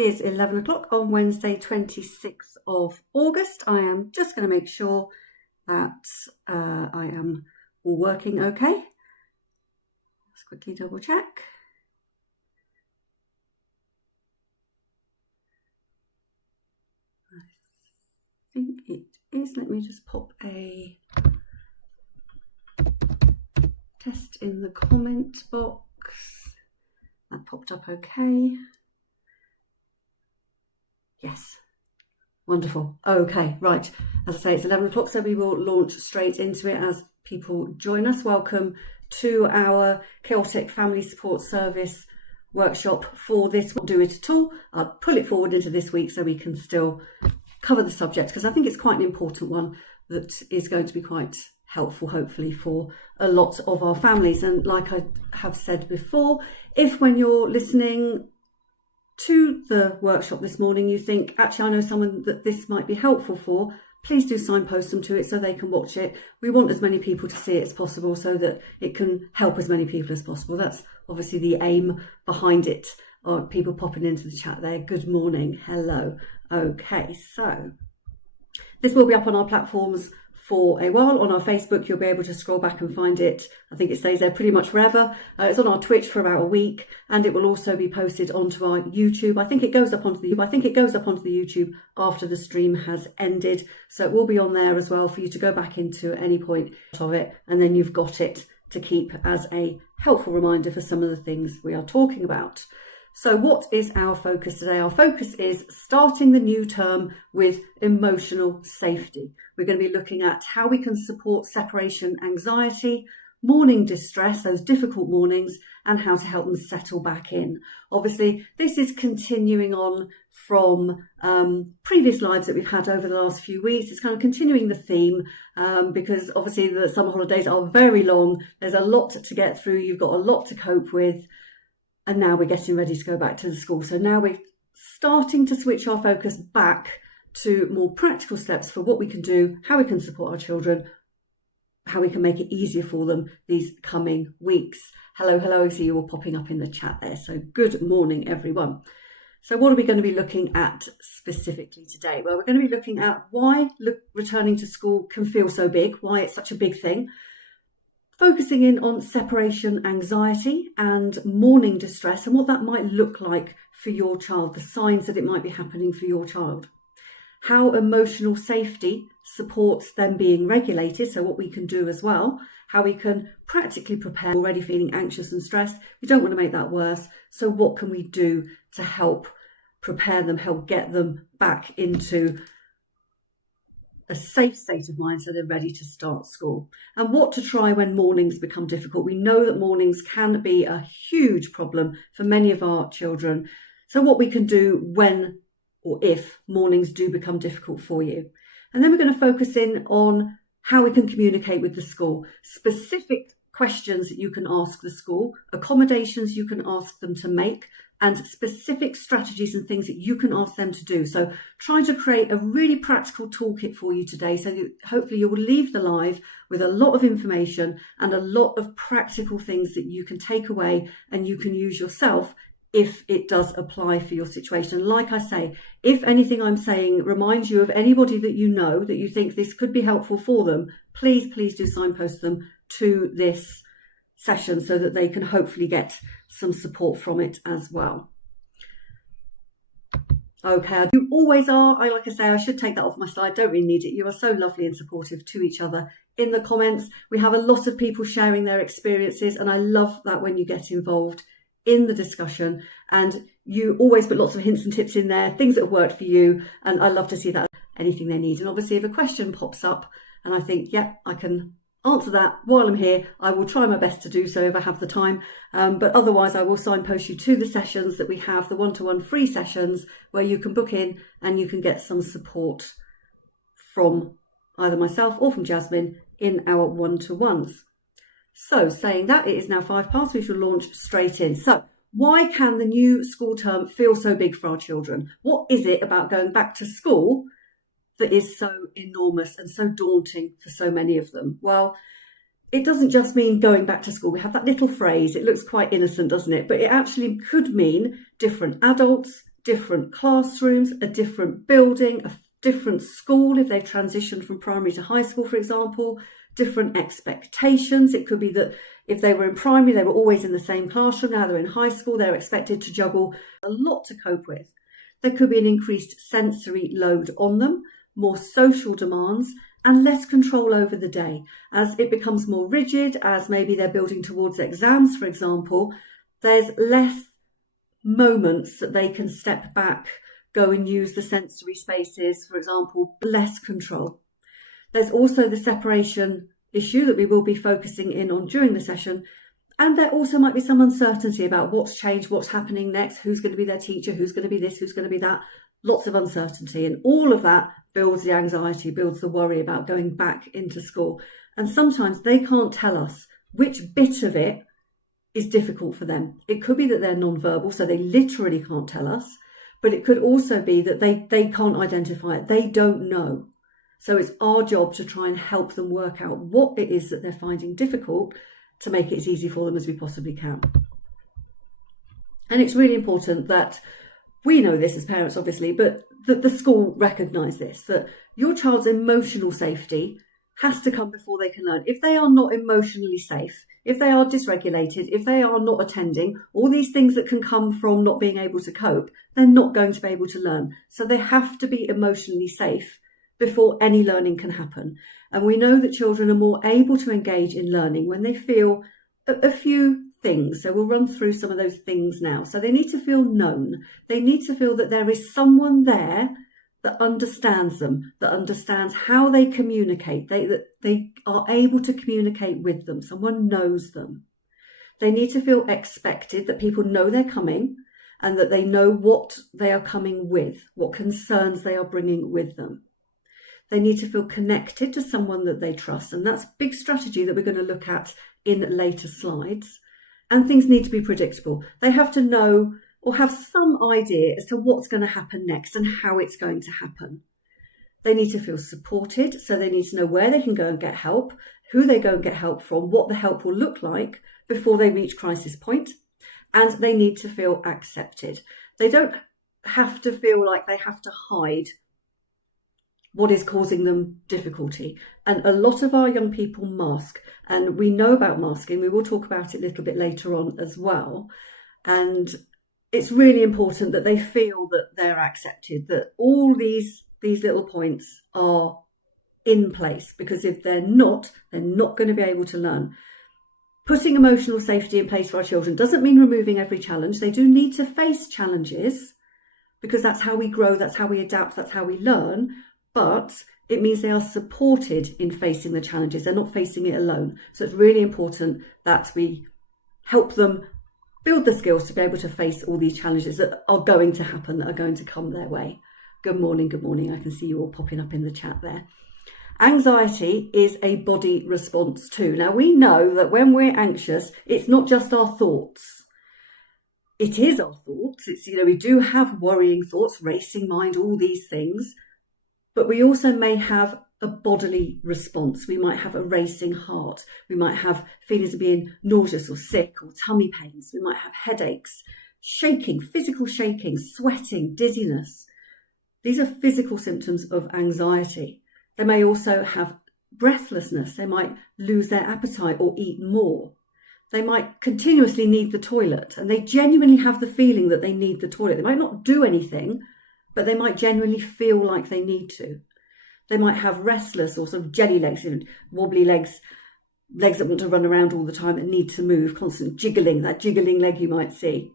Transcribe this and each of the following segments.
is 11 o'clock on Wednesday, 26th of August. I am just going to make sure that I am all working okay. Let's quickly double check. I think it is. Let me just pop a test in the comment box. That popped up okay. Yes. Wonderful. Okay, right. As I say, it's 11 o'clock, so we will launch straight into it as people join us. Welcome to our Chaotic Family Support Service workshop for this. We'll do it at all. I'll pull it forward into this week so we can still cover the subject, because I think it's quite an important one that is going to be quite helpful, hopefully, for a lot of our families. And like I have said before, if when you're listening to the workshop this morning you think, actually, I know someone that this might be helpful for, please do signpost them to it so they can watch it. We want as many people to see it as possible so that it can help as many people as possible. That's obviously the aim behind it. People popping into the chat there. Good morning. Hello. Okay, so this will be up on our platforms for a while. On our Facebook, you'll be able to scroll back and find it. I think it stays there pretty much forever. It's on our Twitch for about a week, and it will also be posted onto our YouTube. I think it goes up onto the YouTube after the stream has ended. So it will be on there as well for you to go back into at any point of it, and then you've got it to keep as a helpful reminder for some of the things we are talking about. So what is our focus today? Our focus is starting the new term with emotional safety. We're going to be looking at how we can support separation anxiety, morning distress, those difficult mornings, and how to help them settle back in. Obviously, this is continuing on from previous lives that we've had over the last few weeks. It's kind of continuing the theme because obviously the summer holidays are very long. There's a lot to get through. You've got a lot to cope with. And now we're getting ready to go back to the school. So now we're starting to switch our focus back to more practical steps for what we can do, how we can support our children, how we can make it easier for them these coming weeks. Hello, hello. I see you all popping up in the chat there. So good morning, everyone. So what are we going to be looking at specifically today? Well, we're going to be looking at why returning to school can feel so big, why it's such a big thing. Focusing in on separation anxiety and morning distress and what that might look like for your child, the signs that it might be happening for your child. How emotional safety supports them being regulated, so what we can do as well. How we can practically prepare already feeling anxious and stressed. We don't want to make that worse. So what can we do to help prepare them, help get them back into a safe state of mind so they're ready to start school, and what to try when mornings become difficult. We know that mornings can be a huge problem for many of our children. So what we can do when or if mornings do become difficult for you. And then we're going to focus in on how we can communicate with the school, specific questions that you can ask the school, accommodations you can ask them to make, and specific strategies and things that you can ask them to do. So trying to create a really practical toolkit for you today, so that hopefully you will leave the live with a lot of information and a lot of practical things that you can take away and you can use yourself if it does apply for your situation. Like I say, if anything I'm saying reminds you of anybody that you know that you think this could be helpful for them, please do signpost them to this session so that they can hopefully get some support from it as well. Okay, you always are. Like I say, I should take that off my slide. Don't really need it. You are so lovely and supportive to each other in the comments. We have a lot of people sharing their experiences, and I love that when you get involved in the discussion, and you always put lots of hints and tips in there, things that have worked for you, and I love to see that, anything they need. And obviously if a question pops up and I think, yeah, I can answer that while I'm here, I will try my best to do so if I have the time, but otherwise I will signpost you to the sessions that we have, the one-to-one free sessions where you can book in and you can get some support from either myself or from Jasmine in our one-to-ones. So saying that, it is now 5 past, we shall launch straight in. So why can the new school term feel so big for our children? What is it about going back to school that is so enormous and so daunting for so many of them? Well, it doesn't just mean going back to school. We have that little phrase, it looks quite innocent, doesn't it? But it actually could mean different adults, different classrooms, a different building, a different school if they've transitioned from primary to high school, for example, different expectations. It could be that if they were in primary, they were always in the same classroom. Now they're in high school, they're expected to juggle a lot to cope with. There could be an increased sensory load on them, more social demands, and less control over the day. As it becomes more rigid, as maybe they're building towards exams, for example, there's less moments that they can step back, go and use the sensory spaces, for example, less control. There's also the separation issue that we will be focusing in on during the session. And there also might be some uncertainty about what's changed, what's happening next, who's going to be their teacher, who's going to be this, who's going to be that. Lots of uncertainty. And all of that builds the anxiety, builds the worry about going back into school. And sometimes they can't tell us which bit of it is difficult for them. It could be that they're non-verbal, so they literally can't tell us. But it could also be that they can't identify it. They don't know. So it's our job to try and help them work out what it is that they're finding difficult to make it as easy for them as we possibly can. And it's really important that we know this as parents, obviously, but that the school recognise this, that your child's emotional safety has to come before they can learn. If they are not emotionally safe, if they are dysregulated, if they are not attending, all these things that can come from not being able to cope, they're not going to be able to learn. So they have to be emotionally safe before any learning can happen. And we know that children are more able to engage in learning when they feel a few things. So we'll run through some of those things now. So they need to feel known. They need to feel that there is someone there that understands them, that understands how they communicate, that they are able to communicate with them. Someone knows them. They need to feel expected, that people know they're coming and that they know what they are coming with, what concerns they are bringing with them. They need to feel connected to someone that they trust. And that's a big strategy that we're going to look at in later slides. And things need to be predictable. They have to know or have some idea as to what's going to happen next and how it's going to happen. They need to feel supported. So they need to know where they can go and get help, who they go and get help from, what the help will look like before they reach crisis point. And they need to feel accepted. They don't have to feel like they have to hide what is causing them difficulty. And a lot of our young people mask, and we know about masking. We will talk about it a little bit later on as well. And it's really important that they feel that they're accepted, that all these little points are in place, because if they're not going to be able to learn. Putting emotional safety in place for our children doesn't mean removing every challenge. They do need to face challenges because that's how we grow, that's how we adapt, that's how we learn. But it means they are supported in facing the challenges. They're not facing it alone. So it's really important that we help them build the skills to be able to face all these challenges that are going to happen, that are going to come their way. Good morning, good morning. I can see you all popping up in the chat there. Anxiety is a body response too. Now we know that when we're anxious, it's not just our thoughts. It is our thoughts. It's, we do have worrying thoughts, racing mind, all these things. But we also may have a bodily response. We might have a racing heart. We might have feelings of being nauseous or sick or tummy pains. We might have headaches, shaking, physical shaking, sweating, dizziness. These are physical symptoms of anxiety. They may also have breathlessness. They might lose their appetite or eat more. They might continuously need the toilet, and they genuinely have the feeling that they need the toilet. They might not do anything, but they might genuinely feel like they need to. They might have restless or sort of jelly legs, wobbly legs that want to run around all the time and need to move, constant jiggling, that jiggling leg you might see.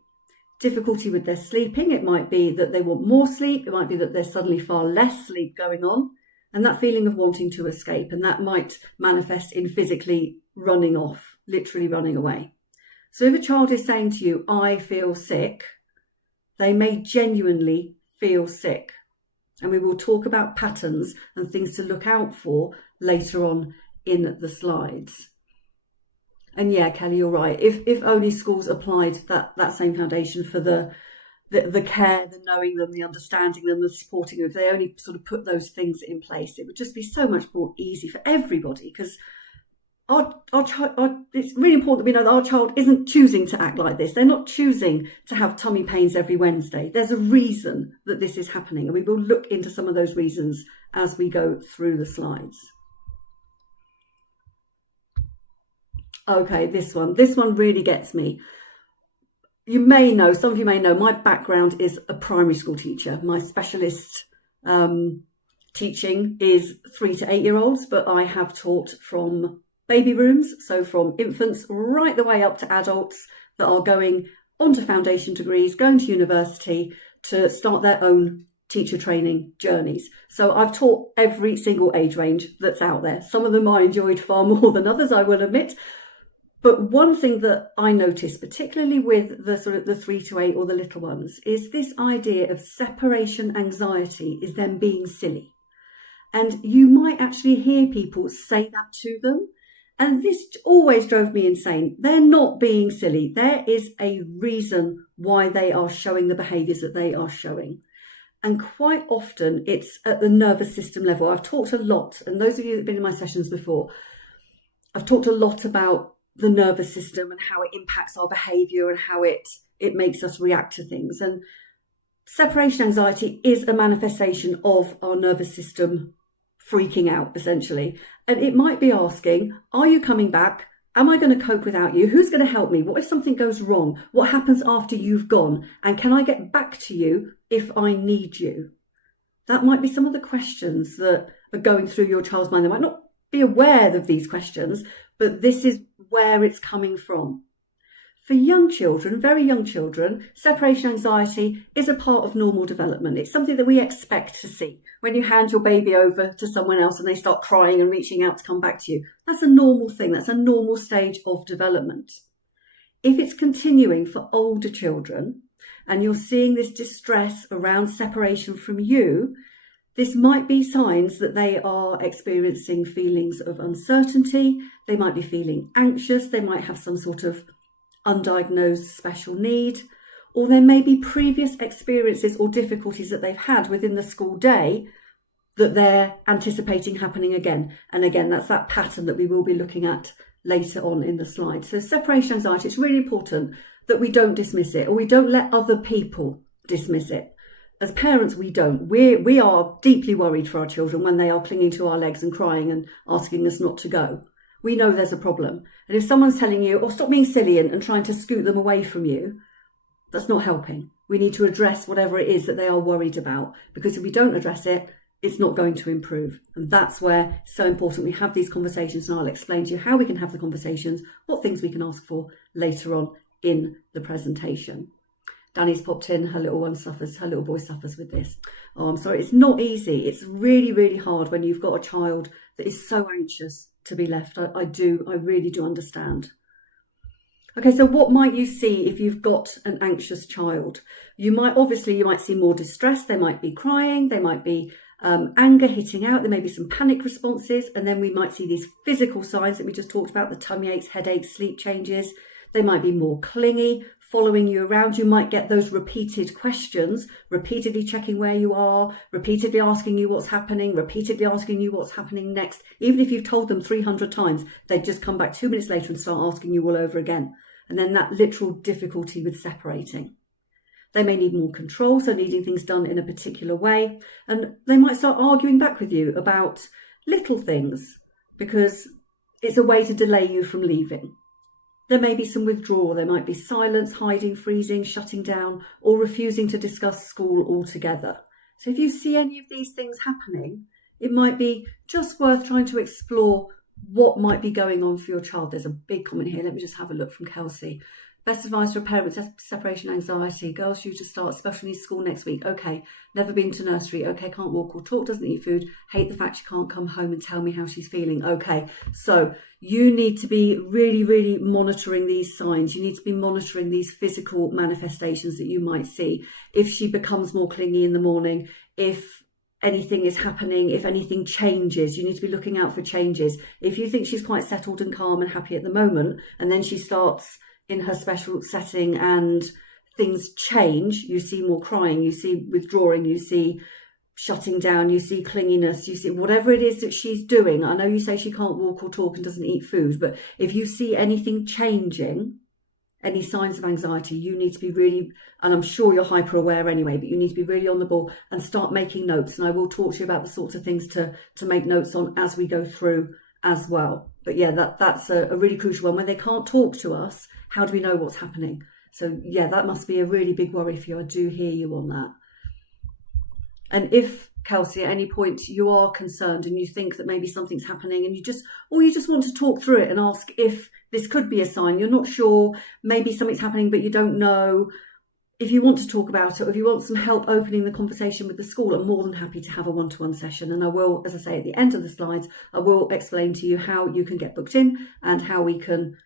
Difficulty with their sleeping. It might be that they want more sleep. It might be that there's suddenly far less sleep going on, and that feeling of wanting to escape. And that might manifest in physically running off, literally running away. So if a child is saying to you, I feel sick, they may genuinely feel sick. And we will talk about patterns and things to look out for later on in the slides. And yeah, Kelly, you're right. If only schools applied that same foundation for the care, the knowing them, the understanding them, the supporting them, if they only sort of put those things in place, it would just be so much more easy for everybody. Because it's really important that we know that our child isn't choosing to act like this. They're not choosing to have tummy pains every Wednesday. There's a reason that this is happening, and we will look into some of those reasons as we go through the slides. Okay, this one really gets me. You may know, some of you may know, my background is a primary school teacher. My specialist teaching is 3 to 8 year olds, but I have taught from baby rooms, so from infants right the way up to adults that are going onto foundation degrees, going to university to start their own teacher training journeys. So I've taught every single age range that's out there. Some of them I enjoyed far more than others, I will admit. But one thing that I noticed, particularly with the sort of the 3 to 8 or the little ones, is this idea of separation anxiety is them being silly. And you might actually hear people say that to them. And this always drove me insane. They're not being silly. There is a reason why they are showing the behaviours that they are showing. And quite often it's at the nervous system level. I've talked a lot, and those of you that have been in my sessions before, I've talked a lot about the nervous system and how it impacts our behaviour and how it makes us react to things. And separation anxiety is a manifestation of our nervous system freaking out, essentially. And it might be asking, are you coming back? Am I going to cope without you? Who's going to help me? What if something goes wrong? What happens after you've gone? And can I get back to you if I need you? That might be some of the questions that are going through your child's mind. They might not be aware of these questions, but this is where it's coming from. For young children, very young children, separation anxiety is a part of normal development. It's something that we expect to see. When you hand your baby over to someone else and they start crying and reaching out to come back to you, that's a normal thing. That's a normal stage of development. If it's continuing for older children and you're seeing this distress around separation from you, this might be signs that they are experiencing feelings of uncertainty. They might be feeling anxious. They might have some sort of undiagnosed special need, or there may be previous experiences or difficulties that they've had within the school day that they're anticipating happening again. And again, that's that pattern that we will be looking at later on in the slide. So separation anxiety, it's really important that we don't dismiss it, or we don't let other people dismiss it. As parents, we don't. We are deeply worried for our children when they are clinging to our legs and crying and asking us not to go. We know there's a problem. And if someone's telling you, oh, stop being silly and trying to scoot them away from you, that's not helping. We need to address whatever it is that they are worried about, because if we don't address it, it's not going to improve. And that's where it's so important we have these conversations, and I'll explain to you how we can have the conversations, what things we can ask for later on in the presentation. Danny's popped in, her little boy suffers with this. Oh, I'm sorry, it's not easy. It's really, really hard when you've got a child that is so anxious to be left. I really do understand. Okay, so what might you see if you've got an anxious child? You might see more distress. They might be crying. They might be anger hitting out. There may be some panic responses. And then we might see these physical signs that we just talked about, the tummy aches, headaches, sleep changes. They might be more clingy, following you around. You might get those repeated questions, repeatedly checking where you are, repeatedly asking you what's happening, repeatedly asking you what's happening next. Even if you've told them 300 times, they'd just come back 2 minutes later and start asking you all over again. And then that literal difficulty with separating. They may need more control, so needing things done in a particular way. And they might start arguing back with you about little things because it's a way to delay you from leaving. There may be some withdrawal. There might be silence, hiding, freezing, shutting down, or refusing to discuss school altogether. So if you see any of these things happening, it might be just worth trying to explore what might be going on for your child. There's a big comment here. Let me just have a look from Kelsey. Best advice for a parent with separation anxiety. Girls due to start special needs school next week. Okay. Never been to nursery. Okay. Can't walk or talk. Doesn't eat food. Hate the fact she can't come home and tell me how she's feeling. Okay. So you need to be really, really monitoring these signs. You need to be monitoring these physical manifestations that you might see. If she becomes more clingy in the morning, if anything is happening, if anything changes, you need to be looking out for changes. If you think she's quite settled and calm and happy at the moment, and then she starts in her special setting and things change, you see more crying, you see withdrawing, you see shutting down, you see clinginess, you see whatever it is that she's doing. I know you say she can't walk or talk and doesn't eat food, but if you see anything changing, any signs of anxiety, you need to be really, and I'm sure you're hyper aware anyway, but you need to be really on the ball and start making notes. And I will talk to you about the sorts of things to make notes on as we go through as well. But yeah, that's a really crucial one. When they can't talk to us, how do we know what's happening? So yeah, that must be a really big worry for you. I do hear you on that. And if, Kelsey, at any point you are concerned and you think that maybe something's happening and you just want to talk through it and ask if this could be a sign, you're not sure, maybe something's happening but you don't know, if you want to talk about it, or if you want some help opening the conversation with the school, I'm more than happy to have a one-to-one session. And I will, as I say, at the end of the slides, I will explain to you how you can get booked in and how we can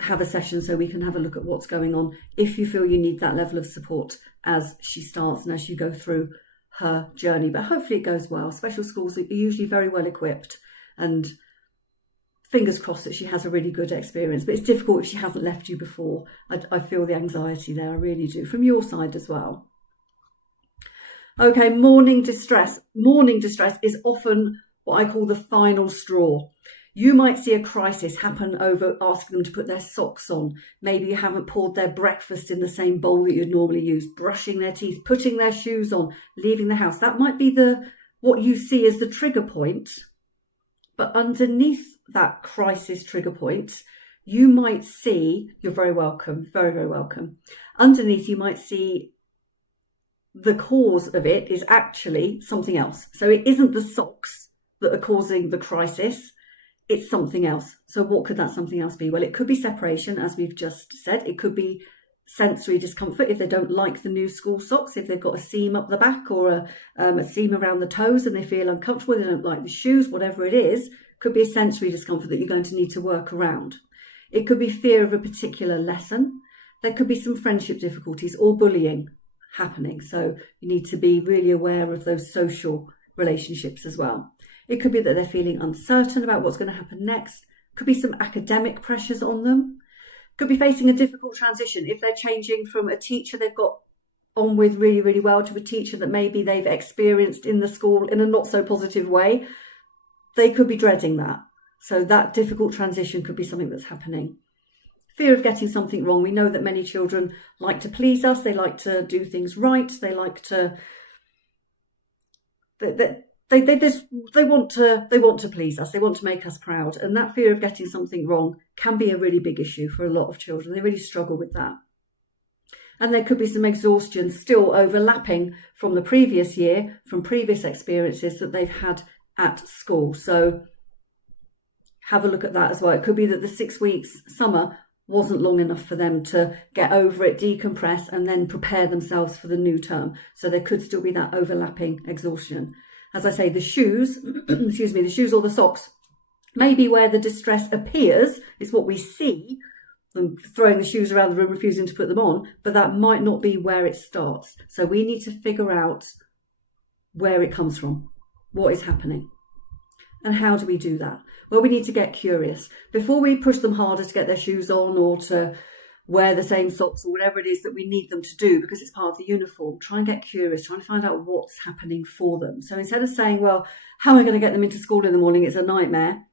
have a session so we can have a look at what's going on if you feel you need that level of support as she starts and as you go through her journey. But hopefully it goes well. Special schools are usually very well equipped, and fingers crossed that she has a really good experience. But it's difficult if she hasn't left you before. I feel the anxiety there, I really do, from your side as well. Okay, morning distress. Morning distress is often what I call the final straw. You might see a crisis happen over asking them to put their socks on. Maybe you haven't poured their breakfast in the same bowl that you'd normally use, brushing their teeth, putting their shoes on, leaving the house. That might be what you see as the trigger point. But underneath that crisis trigger point, you might see, you're very welcome, very, very welcome. Underneath, you might see the cause of it is actually something else. So it isn't the socks that are causing the crisis. It's something else. So what could that something else be? Well, it could be separation, as we've just said. It could be sensory discomfort if they don't like the new school socks, if they've got a seam up the back or a seam around the toes and they feel uncomfortable, they don't like the shoes, whatever it is, could be a sensory discomfort that you're going to need to work around. It could be fear of a particular lesson. There could be some friendship difficulties or bullying happening. So you need to be really aware of those social relationships as well. It could be that they're feeling uncertain about what's going to happen next. Could be some academic pressures on them. Could be facing a difficult transition. If they're changing from a teacher they've got on with really, really well to a teacher that maybe they've experienced in the school in a not so positive way, they could be dreading that. So that difficult transition could be something that's happening. Fear of getting something wrong. We know that many children like to please us. They like to do things right. They like to... They want to please us. They want to make us proud. And that fear of getting something wrong can be a really big issue for a lot of children. They really struggle with that. And there could be some exhaustion still overlapping from the previous year, from previous experiences that they've had at school. So have a look at that as well. It could be that the 6 weeks summer wasn't long enough for them to get over it, decompress, and then prepare themselves for the new term. So there could still be that overlapping exhaustion. As I say, the shoes, excuse me, the shoes or the socks, maybe where the distress appears, is what we see, them throwing the shoes around the room, refusing to put them on, but that might not be where it starts. So we need to figure out where it comes from, what is happening. And how do we do that? Well, we need to get curious. Before we push them harder to get their shoes on or to wear the same socks or whatever it is that we need them to do because it's part of the uniform, try and get curious, try and find out what's happening for them. So instead of saying, well, how am I going to get them into school in the morning? It's a nightmare.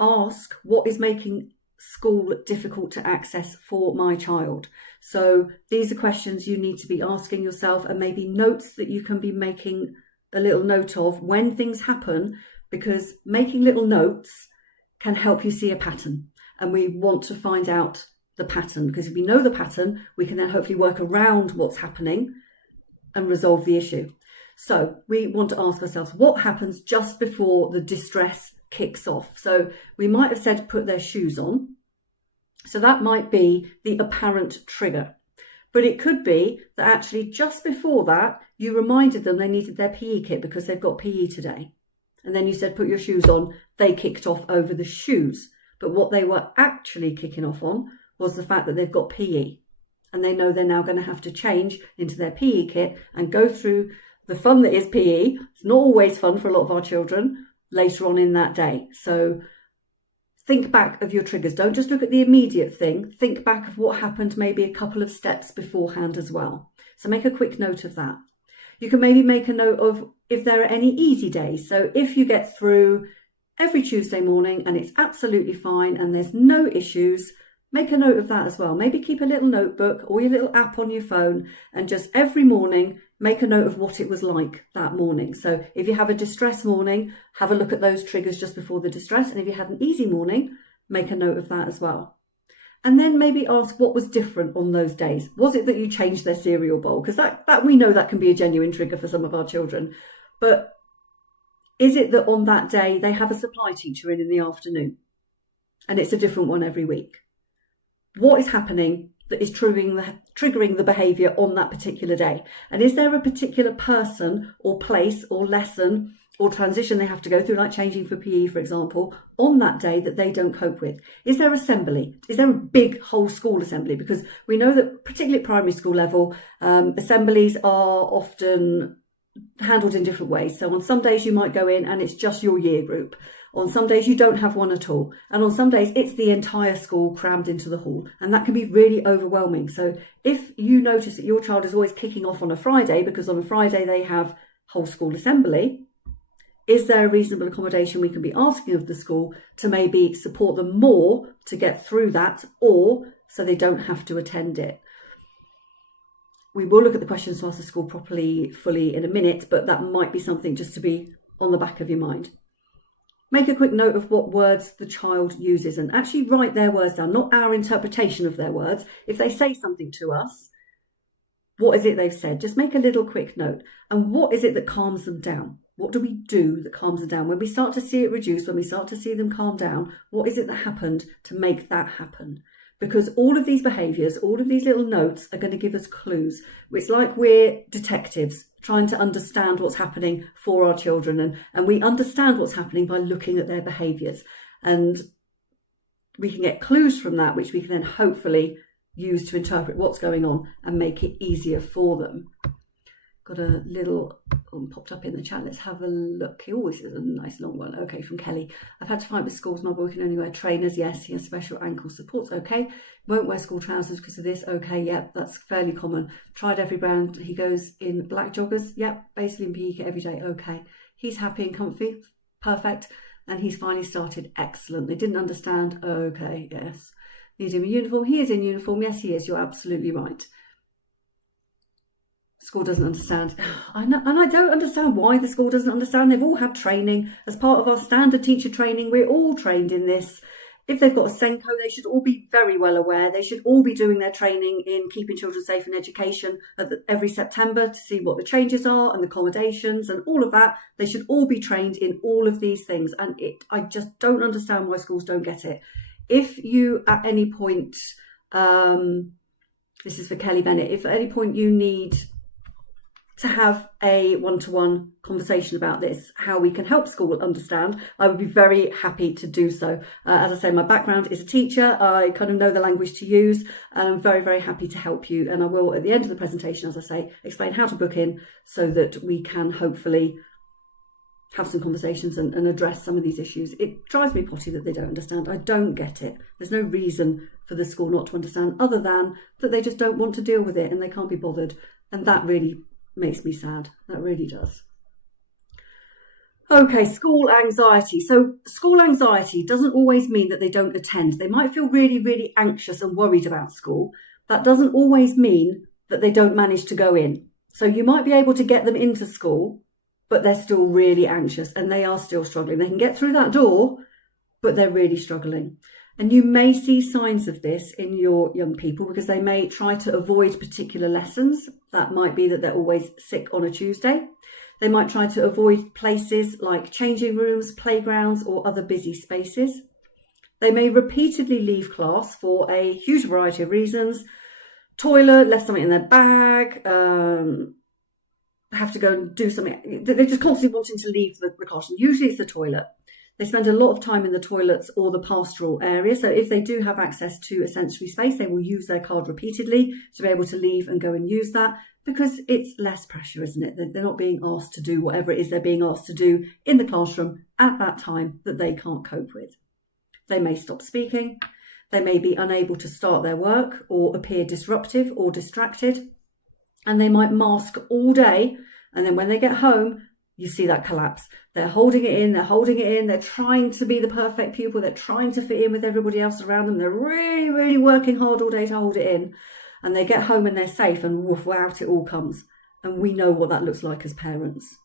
Ask, what is making school difficult to access for my child? So these are questions you need to be asking yourself, and maybe notes that you can be making a little note of when things happen, because making little notes can help you see a pattern. And we want to find out the pattern, because if we know the pattern, we can then hopefully work around what's happening and resolve the issue. So we want to ask ourselves, what happens just before the distress kicks off? So we might have said put their shoes on. So that might be the apparent trigger. But it could be that actually just before that, you reminded them they needed their PE kit because they've got PE today. And then you said, put your shoes on. They kicked off over the shoes. But what they were actually kicking off on was the fact that they've got PE. And they know they're now going to have to change into their PE kit and go through the fun that is PE. It's not always fun for a lot of our children later on in that day. So think back of your triggers. Don't just look at the immediate thing. Think back of what happened maybe a couple of steps beforehand as well. So make a quick note of that. You can maybe make a note of if there are any easy days. So if you get through every Tuesday morning and it's absolutely fine and there's no issues, make a note of that as well. Maybe keep a little notebook or your little app on your phone and just every morning make a note of what it was like that morning. So if you have a distress morning, have a look at those triggers just before the distress. And if you had an easy morning, make a note of that as well. And then maybe ask what was different on those days. Was it that you changed their cereal bowl? Because that we know that can be a genuine trigger for some of our children. But is it that on that day they have a supply teacher in the afternoon and it's a different one every week? What is happening that is triggering the behaviour on that particular day? And is there a particular person or place or lesson or transition they have to go through, like changing for PE, for example, on that day that they don't cope with? Is there assembly? Is there a big whole school assembly? Because we know that particularly at primary school level, assemblies are often handled in different ways. So on some days you might go in and it's just your year group. On some days you don't have one at all. And on some days it's the entire school crammed into the hall. And that can be really overwhelming. So if you notice that your child is always kicking off on a Friday because on a Friday they have whole school assembly, is there a reasonable accommodation we can be asking of the school to maybe support them more to get through that, or so they don't have to attend it? We will look at the questions to ask the school properly, fully in a minute, but that might be something just to be on the back of your mind. Make a quick note of what words the child uses and actually write their words down, not our interpretation of their words. If they say something to us, what is it they've said? Just make a little quick note. And what is it that calms them down? What do we do that calms them down? When we start to see it reduce, when we start to see them calm down, what is it that happened to make that happen? Because all of these behaviours, all of these little notes are going to give us clues. It's like we're detectives trying to understand what's happening for our children. And we understand what's happening by looking at their behaviours. And we can get clues from that, which we can then hopefully use to interpret what's going on and make it easier for them. Got a little popped up in the chat. Let's have a look. Oh, this is a nice long one. Okay, from Kelly. I've had to fight with schools. My boy can only wear trainers. Yes, he has special ankle supports. Okay. Won't wear school trousers because of this. Okay, yep, that's fairly common. Tried every brand. He goes in black joggers. Yep, basically in PE kit every day. Okay. He's happy and comfy. Perfect. And he's finally started. Excellent. They didn't understand. Okay, yes. Need him in uniform. He is in uniform. Yes, he is. You're absolutely right. School doesn't understand. I know, and I don't understand why the school doesn't understand. They've all had training as part of our standard teacher training. We're all trained in this. If they've got a SENCO, they should all be very well aware. They should all be doing their training in keeping children safe in education every September to see what the changes are and the accommodations and all of that. They should all be trained in all of these things. And I just don't understand why schools don't get it. If you at any point, this is for Kelly Bennett, if at any point you need to have a one-to-one conversation about this, how we can help school understand, I would be very happy to do so. As I say, my background is a teacher. I kind of know the language to use, and I'm very, very happy to help you. And I will, at the end of the presentation, as I say, explain how to book in so that we can hopefully have some conversations and address some of these issues. It drives me potty that they don't understand. I don't get it. There's no reason for the school not to understand other than that they just don't want to deal with it and they can't be bothered. And that really makes me sad. That really does. Okay, school anxiety. So school anxiety doesn't always mean that they don't attend. They might feel really, really anxious and worried about school. That doesn't always mean that they don't manage to go in. So you might be able to get them into school, but they're still really anxious and they are still struggling. They can get through that door, but they're really struggling. And you may see signs of this in your young people because they may try to avoid particular lessons. That might be that they're always sick on a Tuesday. They might try to avoid places like changing rooms, playgrounds, or other busy spaces. They may repeatedly leave class for a huge variety of reasons. Toilet, left something in their bag, have to go and do something. They're just constantly wanting to leave the classroom. Usually it's the toilet. They spend a lot of time in the toilets or the pastoral area. So if they do have access to a sensory space, they will use their card repeatedly to be able to leave and go and use that because it's less pressure, isn't it? They're not being asked to do whatever it is they're being asked to do in the classroom at that time that they can't cope with. They may stop speaking. They may be unable to start their work or appear disruptive or distracted. And they might mask all day And then when they get home, you see that collapse. They're holding it in, they're trying to be the perfect pupil, they're trying to fit in with everybody else around them, they're really, really working hard all day to hold it in. And they get home and they're safe, and woof, out it all comes. And we know what that looks like as parents.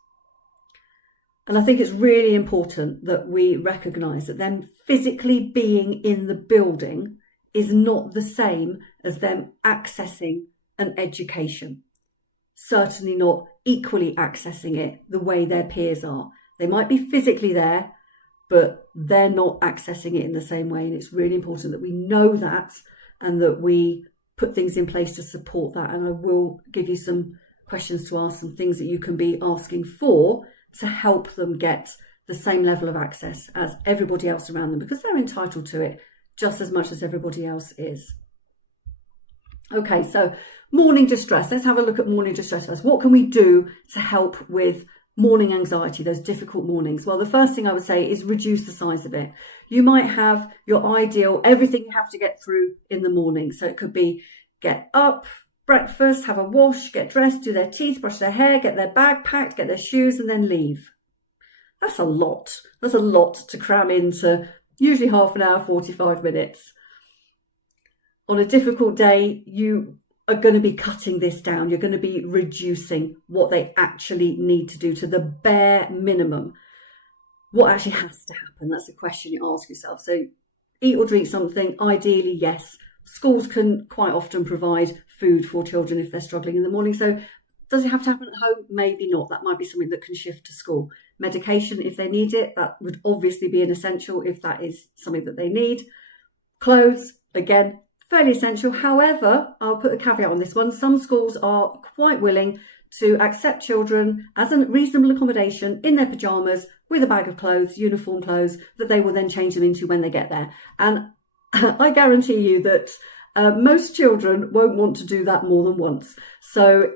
And I think it's really important that we recognise that them physically being in the building is not the same as them accessing an education. Certainly not equally accessing it the way their peers are. They might be physically there, but they're not accessing it in the same way. And it's really important that we know that and that we put things in place to support that. And I will give you some questions to ask, some things that you can be asking for to help them get the same level of access as everybody else around them, because they're entitled to it just as much as everybody else is. Okay, so morning distress. Let's have a look at morning distress first. What can we do to help with morning anxiety, those difficult mornings? Well, the first thing I would say is reduce the size of it. You might have your ideal, everything you have to get through in the morning. So it could be get up, breakfast, have a wash, get dressed, do their teeth, brush their hair, get their bag packed, get their shoes, and then leave. That's a lot. That's a lot to cram into usually half an hour, 45 minutes. On a difficult day, you are going to be cutting this down. You're going to be reducing what they actually need to do to the bare minimum. What actually has to happen? That's the question you ask yourself. So eat or drink something, ideally, yes. Schools can quite often provide food for children if they're struggling in the morning. So does it have to happen at home? Maybe not. That might be something that can shift to school. Medication, if they need it, that would obviously be an essential if that is something that they need. Clothes, again, fairly essential. However, I'll put a caveat on this one. Some schools are quite willing to accept children as a reasonable accommodation in their pyjamas with a bag of clothes, uniform clothes, that they will then change them into when they get there. And I guarantee you that most children won't want to do that more than once. So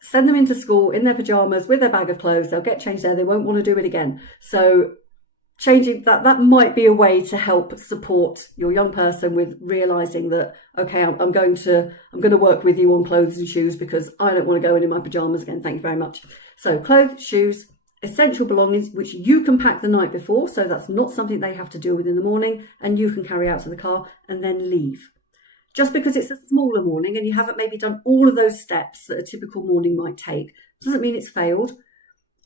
send them into school in their pyjamas with their bag of clothes. They'll get changed there. They won't want to do it again. So changing that might be a way to help support your young person with realizing that, okay, I'm going to work with you on clothes and shoes because I don't want to go in my pajamas again. Thank you very much. So clothes, shoes, essential belongings, which you can pack the night before. So that's not something they have to deal with in the morning and you can carry out to the car and then leave. Just because it's a smaller morning and you haven't maybe done all of those steps that a typical morning might take, doesn't mean it's failed.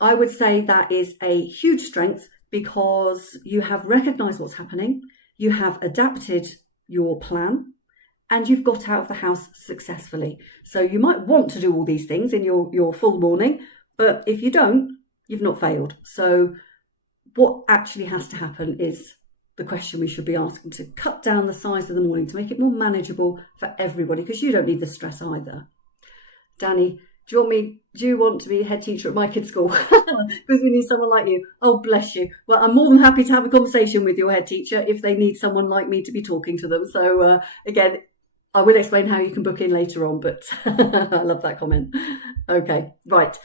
I would say that is a huge strength, because you have recognised what's happening, you have adapted your plan, and you've got out of the house successfully. So you might want to do all these things in your full morning, but if you don't, you've not failed. So what actually has to happen is the question we should be asking, to cut down the size of the morning, to make it more manageable for everybody, because you don't need the stress either. Danny, do you want to be head teacher at my kids' school? Because we need someone like you. Oh, bless you. Well, I'm more than happy to have a conversation with your head teacher if they need someone like me to be talking to them. So again, I will explain how you can book in later on, but I love that comment. Okay, right.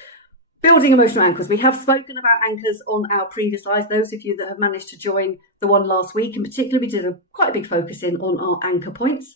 Building emotional anchors. We have spoken about anchors on our previous slides. Those of you that have managed to join the one last week, in particular, we did quite a big focus in on our anchor points.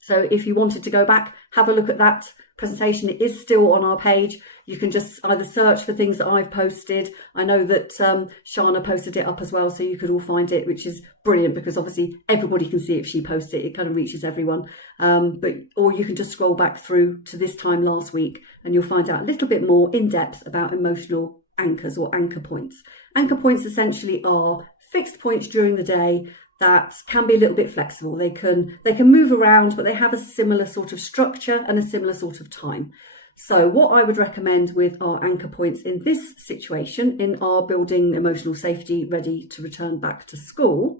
So if you wanted to go back, have a look at that presentation. It is still on our page. You can just either search for things that I've posted. I know that Shana posted it up as well, so you could all find it, which is brilliant because obviously everybody can see if she posts it. It kind of reaches everyone. Or you can just scroll back through to this time last week and you'll find out a little bit more in depth about emotional anchors or anchor points. Anchor points essentially are fixed points during the day that can be a little bit flexible. They can move around, but they have a similar sort of structure and a similar sort of time. So what I would recommend with our anchor points in this situation, in our building emotional safety ready to return back to school,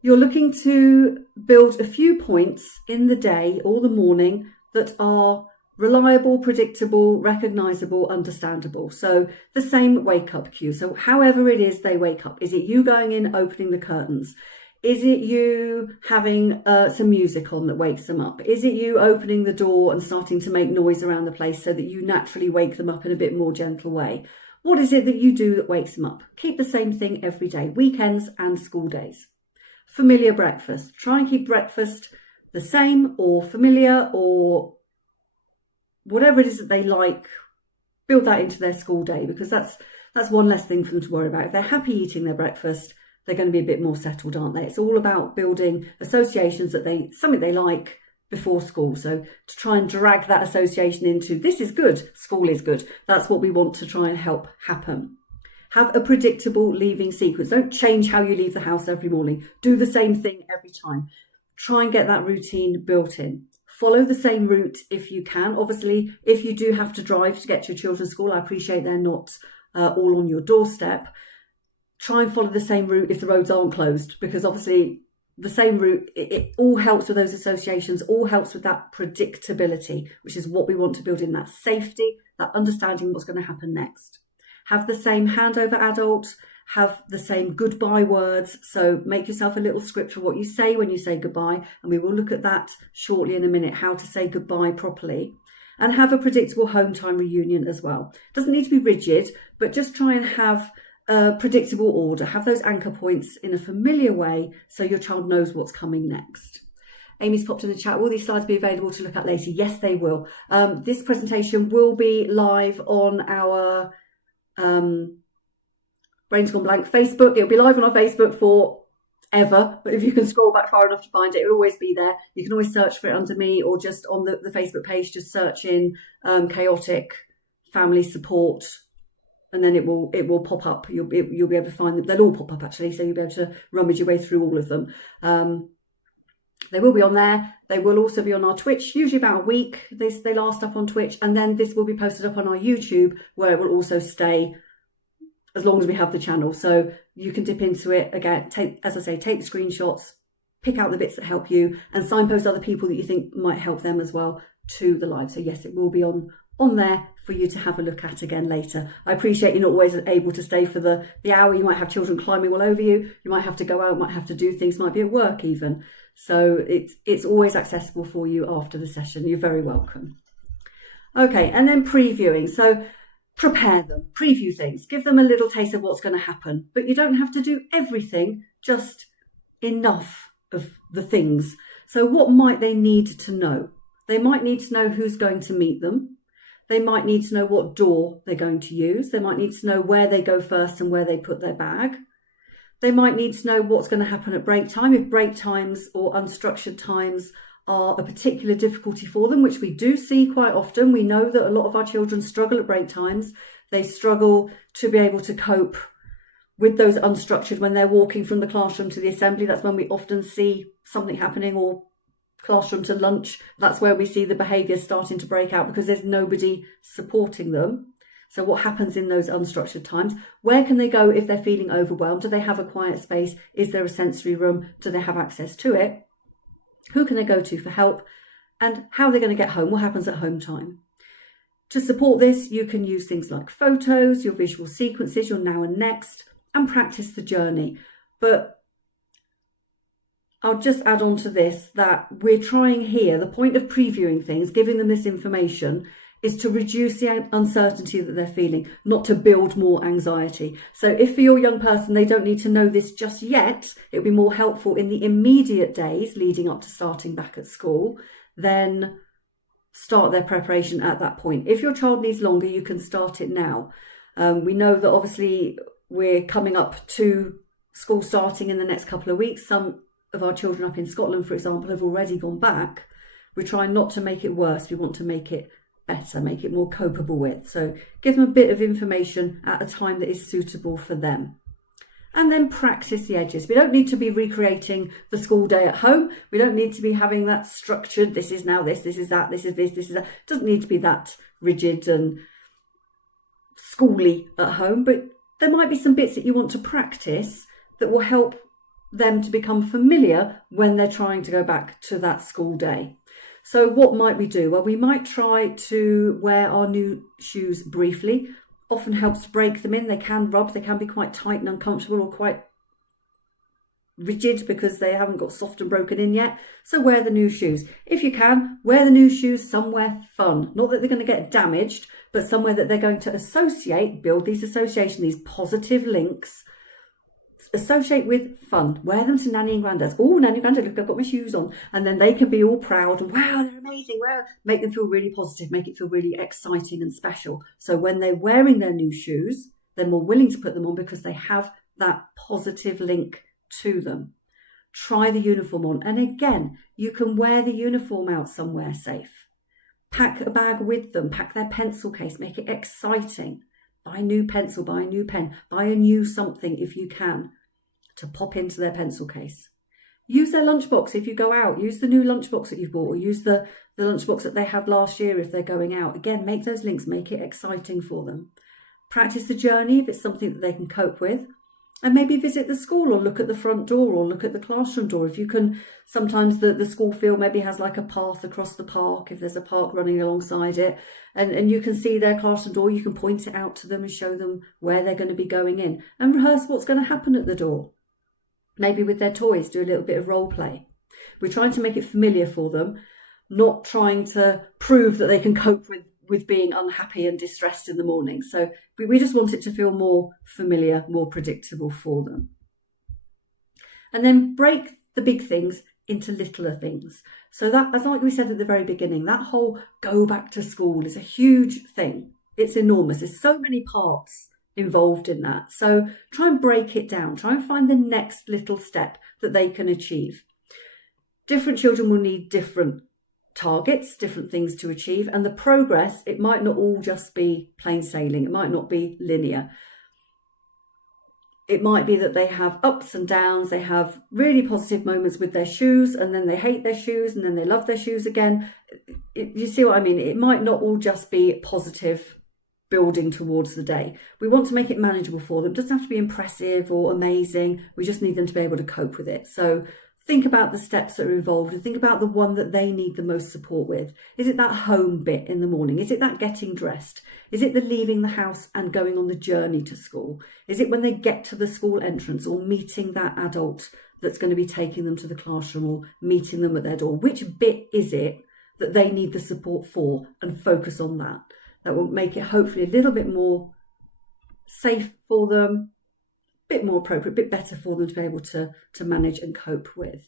you're looking to build a few points in the day or the morning that are reliable, predictable, recognisable, understandable. So the same wake up cue. So however it is they wake up. Is it you going in, opening the curtains? Is it you having some music on that wakes them up? Is it you opening the door and starting to make noise around the place so that you naturally wake them up in a bit more gentle way? What is it that you do that wakes them up? Keep the same thing every day, weekends and school days. Familiar breakfast. Try and keep breakfast the same or familiar or whatever it is that they like build that into their school day, because that's one less thing for them to worry about. If they're happy eating their breakfast, they're going to be a bit more settled, aren't they? It's all about building associations something they like before school. So to try and drag that association into, this is good, school is good. That's what we want to try and help happen. Have a predictable leaving sequence. Don't change how you leave the house every morning. Do the same thing every time. Try and get that routine built in. Follow the same route if you can. Obviously, if you do have to drive to get to your children's school, I appreciate they're not all on your doorstep. Try and follow the same route if the roads aren't closed, because obviously the same route, it all helps with those associations, all helps with that predictability, which is what we want to build in, that safety, that understanding what's going to happen next. Have the same handover adult, have the same goodbye words. So make yourself a little script for what you say when you say goodbye. And we will look at that shortly in a minute, how to say goodbye properly. And have a predictable home time reunion as well. Doesn't need to be rigid, but just try and have a predictable order. Have those anchor points in a familiar way so your child knows what's coming next. Amy's popped in the chat, will these slides be available to look at later? Yes, they will. This presentation will be live on our Brains Gone Blank Facebook. It'll be live on our Facebook forever, but if you can scroll back far enough to find it, it'll always be there. You can always search for it under me, or just on the Facebook page, just search in Chaotic Family Support, and then it will pop up. You'll be able to find them. They'll all pop up actually, so you'll be able to rummage your way through all of them. They will be on there. They will also be on our Twitch, usually about a week. They last up on Twitch, and then this will be posted up on our YouTube, where it will also stay as long as we have the channel. So you can dip into it again. Take the screenshots, pick out the bits that help you, and signpost other people that you think might help them as well to the live. So yes, it will be on there for you to have a look at again later. I appreciate you're not always able to stay for the hour. You might have children climbing all over you. You might have to go out, might have to do things, might be at work even. So it's always accessible for you after the session. You're very welcome. Okay, and then previewing. So prepare them, preview things, give them a little taste of what's going to happen. But you don't have to do everything, just enough of the things. So what might they need to know? They might need to know who's going to meet them. They might need to know what door they're going to use. They might need to know where they go first and where they put their bag. They might need to know what's going to happen at break time. If break times or unstructured times are a particular difficulty for them, which we do see quite often. We know that a lot of our children struggle at break times. They struggle to be able to cope with those unstructured when they're walking from the classroom to the assembly. That's when we often see something happening, or classroom to lunch. That's where we see the behaviours starting to break out, because there's nobody supporting them. So what happens in those unstructured times? Where can they go if they're feeling overwhelmed? Do they have a quiet space? Is there a sensory room? Do they have access to it? Who can they go to for help? And how are they going to get home? What happens at home time? To support this, you can use things like photos, your visual sequences, your now and next, and practice the journey. But I'll just add on to this that we're trying here, the point of previewing things, giving them this information, is to reduce the uncertainty that they're feeling, not to build more anxiety. So if for your young person, they don't need to know this just yet, it'll be more helpful in the immediate days leading up to starting back at school, then start their preparation at that point. If your child needs longer, you can start it now. We know that obviously we're coming up to school starting in the next couple of weeks. Some of our children up in Scotland, for example, have already gone back. We're trying not to make it worse. We want to make it better, make it more copable with. So give them a bit of information at a time that is suitable for them. And then practice the edges. We don't need to be recreating the school day at home. We don't need to be having that structured, this is now this is that, this is this is that. It doesn't need to be that rigid and schooly at home, but there might be some bits that you want to practice that will help them to become familiar when they're trying to go back to that school day. So what might we do? Well, we might try to wear our new shoes briefly. Often helps to break them in. They can rub, they can be quite tight and uncomfortable, or quite rigid because they haven't got soft and broken in yet. So wear the new shoes. If you can, wear the new shoes somewhere fun. Not that they're going to get damaged, but somewhere that they're going to associate, build these associations, these positive links, associate with fun. Wear them to Nanny and Grandad's. Oh, Nanny and Grandad, look, I've got my shoes on. And then they can be all proud and wow, they're amazing. Wow. Make them feel really positive, make it feel really exciting and special. So when they're wearing their new shoes, they're more willing to put them on because they have that positive link to them. Try the uniform on. And again, you can wear the uniform out somewhere safe. Pack a bag with them, pack their pencil case, make it exciting. Buy a new pencil, buy a new pen, buy a new something if you can to pop into their pencil case. Use their lunchbox if you go out. Use the new lunchbox that you've bought, or use the lunchbox that they had last year if they're going out. Again, make those links, make it exciting for them. Practice the journey if it's something that they can cope with. And maybe visit the school or look at the front door or look at the classroom door. If you can, sometimes the school field maybe has like a path across the park, if there's a park running alongside it, and you can see their classroom door, you can point it out to them and show them where they're going to be going in and rehearse what's going to happen at the door. Maybe with their toys, do a little bit of role play. We're trying to make it familiar for them, not trying to prove that they can cope with being unhappy and distressed in the morning. So we just want it to feel more familiar, more predictable for them. And then break the big things into littler things. So that, as like we said at the very beginning, that whole go back to school is a huge thing. It's enormous. There's so many parts involved in that. So try and break it down. Try and find the next little step that they can achieve. Different children will need different targets, different things to achieve, and the progress, it might not all just be plain sailing. It might not be linear. It might be that they have ups and downs. They have really positive moments with their shoes, and then they hate their shoes, and then they love their shoes again. You see what I mean? It might not all just be positive building towards the day. We want to make it manageable for them. It doesn't have to be impressive or amazing. We just need them to be able to cope with it. So think about the steps that are involved and think about the one that they need the most support with. Is it that home bit in the morning? Is it that getting dressed? Is it the leaving the house and going on the journey to school? Is it when they get to the school entrance or meeting that adult that's going to be taking them to the classroom or meeting them at their door? Which bit is it that they need the support for, and focus on that? That will make it hopefully a little bit more safe for them, bit more appropriate, a bit better for them to be able to manage and cope with.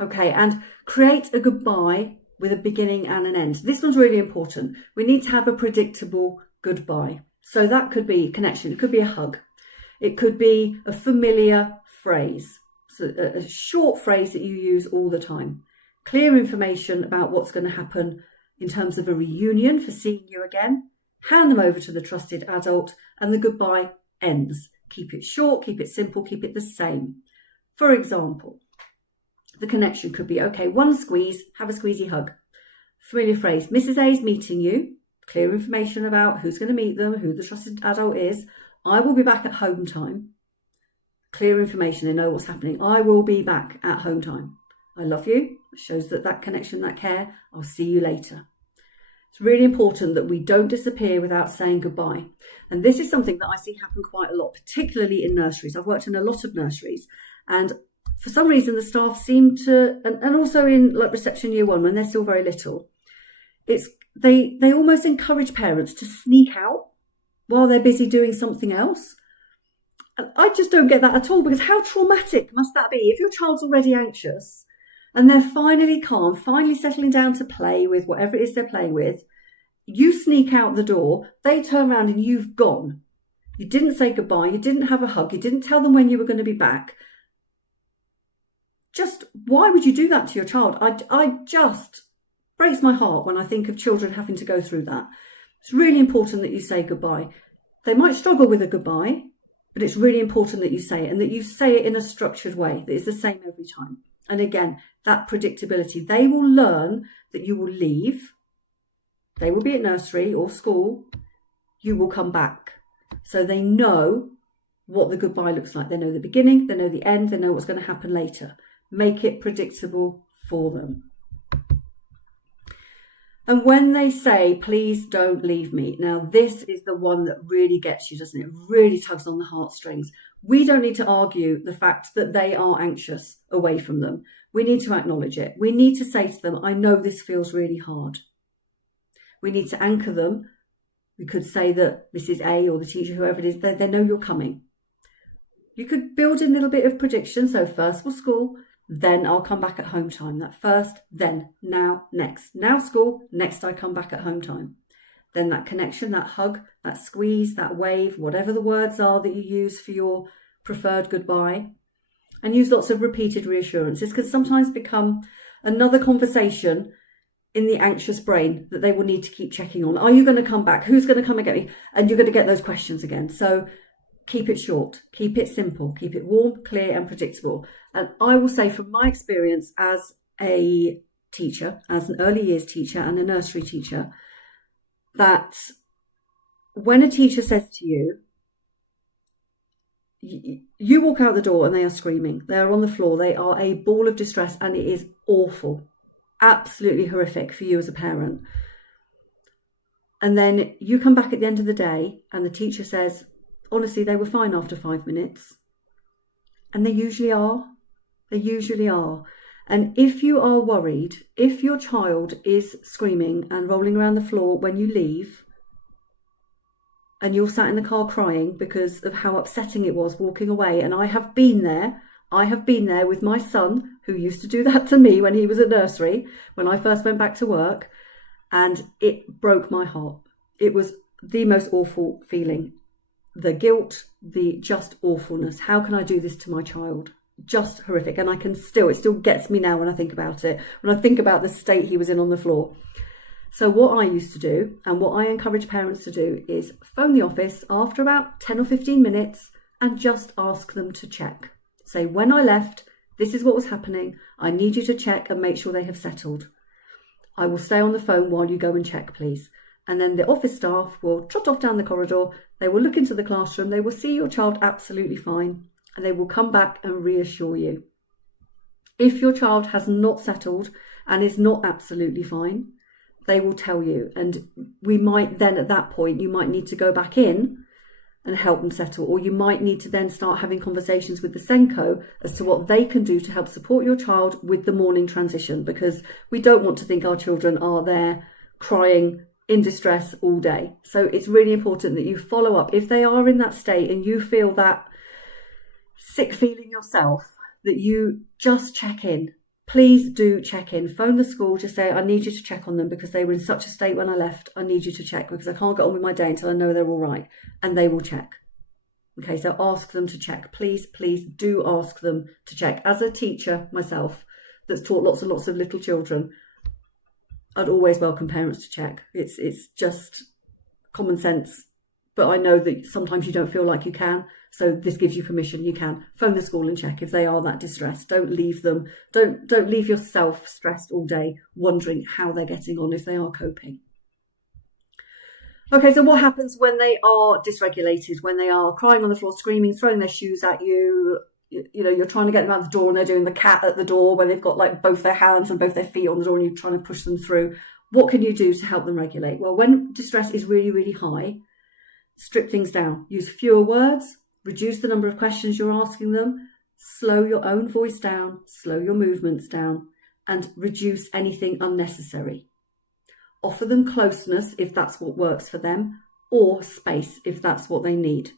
Okay, and create a goodbye with a beginning and an end. This one's really important. We need to have a predictable goodbye. So that could be connection. It could be a hug. It could be a familiar phrase. So a short phrase that you use all the time. Clear information about what's going to happen in terms of a reunion for seeing you again. Hand them over to the trusted adult, and the goodbye ends. Keep it short, keep it simple, keep it the same. For example, the connection could be, okay, one squeeze, have a squeezy hug. Familiar phrase, Mrs. A is meeting you. Clear information about who's going to meet them, who the trusted adult is. I will be back at home time. Clear information, they know what's happening. I will be back at home time. I love you. It shows that connection, that care. I'll see you later. It's really important that we don't disappear without saying goodbye. And this is something that I see happen quite a lot, particularly in nurseries. I've worked in a lot of nurseries, and for some reason the staff seem to, and also in like reception year one when they're still very little, they almost encourage parents to sneak out while they're busy doing something else. And I just don't get that at all, because how traumatic must that be if your child's already anxious and they're finally calm, finally settling down to play with whatever it is they're playing with. You sneak out the door, they turn around and you've gone. You didn't say goodbye, you didn't have a hug, you didn't tell them when you were going to be back. Just, why would you do that to your child? I just breaks my heart when I think of children having to go through that. It's really important that you say goodbye. They might struggle with a goodbye, but it's really important that you say it, and that you say it in a structured way, that it's the same every time. And again, that predictability. They will learn that you will leave. They will be at nursery or school. You will come back. So they know what the goodbye looks like. They know the beginning, they know the end, they know what's going to happen later. Make it predictable for them. And when they say, please don't leave me. Now, this is the one that really gets you, doesn't it? It really tugs on the heartstrings. We don't need to argue the fact that they are anxious away from them. We need to acknowledge it. We need to say to them, I know this feels really hard. We need to anchor them. We could say that Mrs. A or the teacher, whoever it is, they know you're coming. You could build in a little bit of prediction. So first will school, then I'll come back at home time. That first, then, now, next. Now school, next I come back at home time. Then that connection, that hug, that squeeze, that wave, whatever the words are that you use for your preferred goodbye. And use lots of repeated reassurance. This can sometimes become another conversation in the anxious brain that they will need to keep checking on. Are you going to come back? Who's going to come and get me? And you're going to get those questions again. So keep it short, keep it simple, keep it warm, clear and predictable. And I will say from my experience as a teacher, as an early years teacher and a nursery teacher, that when a teacher says to you, you walk out the door and they are screaming, they are on the floor, they are a ball of distress, and it is awful, absolutely horrific for you as a parent. And then you come back at the end of the day and the teacher says, honestly, they were fine after 5 minutes. And they usually are. They usually are. And if you are worried, if your child is screaming and rolling around the floor when you leave, and you're sat in the car crying because of how upsetting it was walking away, and I have been there with my son, who used to do that to me when he was at nursery, when I first went back to work, and it broke my heart. It was the most awful feeling. The guilt, the just awfulness. How can I do this to my child? Just horrific. And it still gets me now when I think about it, when I think about the state he was in on the floor. So what I used to do, and what I encourage parents to do, is phone the office after about 10 or 15 minutes and just ask them to check. Say, when I left, this is what was happening. I need you to check and make sure they have settled. I will stay on the phone while you go and check, please. And then the office staff will trot off down the corridor. They will look into the classroom. They will see your child absolutely fine. And they will come back and reassure you. If your child has not settled and is not absolutely fine, they will tell you. And we might then, at that point, you might need to go back in and help them settle. Or you might need to then start having conversations with the SENCO as to what they can do to help support your child with the morning transition. Because we don't want to think our children are there crying in distress all day. So it's really important that you follow up. If they are in that state and you feel that sick feeling yourself, that you just check in. Please do check in. Phone the school, just say, I need you to check on them because they were in such a state when I left. I need you to check because I can't get on with my day until I know they're all right. And they will check. Okay, so ask them to check. Please, please do ask them to check. As a teacher myself that's taught lots and lots of little children, I'd always welcome parents to check. It's just common sense. But I know that sometimes you don't feel like you can. So this gives you permission. You can phone the school and check if they are that distressed. Don't leave them. Don't leave yourself stressed all day, wondering how they're getting on, if they are coping. Okay, so what happens when they are dysregulated, when they are crying on the floor, screaming, throwing their shoes at you? You know, you're trying to get them out the door and they're doing the cat at the door where they've got like both their hands and both their feet on the door and you're trying to push them through. What can you do to help them regulate? Well, when distress is really, really high, strip things down. Use fewer words. Reduce the number of questions you're asking them, slow your own voice down, slow your movements down, and reduce anything unnecessary. Offer them closeness if that's what works for them, or space if that's what they need.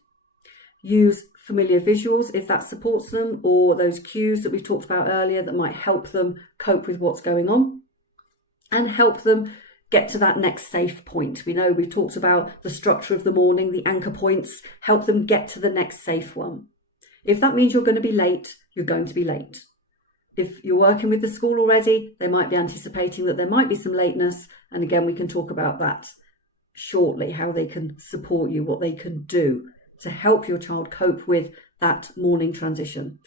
Use familiar visuals if that supports them, or those cues that we talked about earlier that might help them cope with what's going on, and help them get to that next safe point. We know we've talked about the structure of the morning, the anchor points, help them get to the next safe one. If that means you're going to be late, you're going to be late. If you're working with the school already, they might be anticipating that there might be some lateness. And again, we can talk about that shortly, how they can support you, what they can do to help your child cope with that morning transition.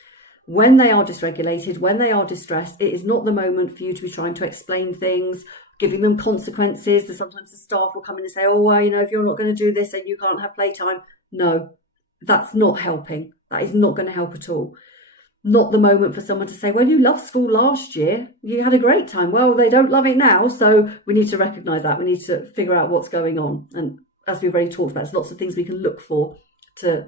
When they are dysregulated, when they are distressed, it is not the moment for you to be trying to explain things, giving them consequences. Sometimes the staff will come in and say, oh, well, you know, if you're not going to do this, then you can't have playtime. No, that's not helping. That is not going to help at all. Not the moment for someone to say, well, you loved school last year. You had a great time. Well, they don't love it now. So we need to recognise that. We need to figure out what's going on. And as we've already talked about, there's lots of things we can look for to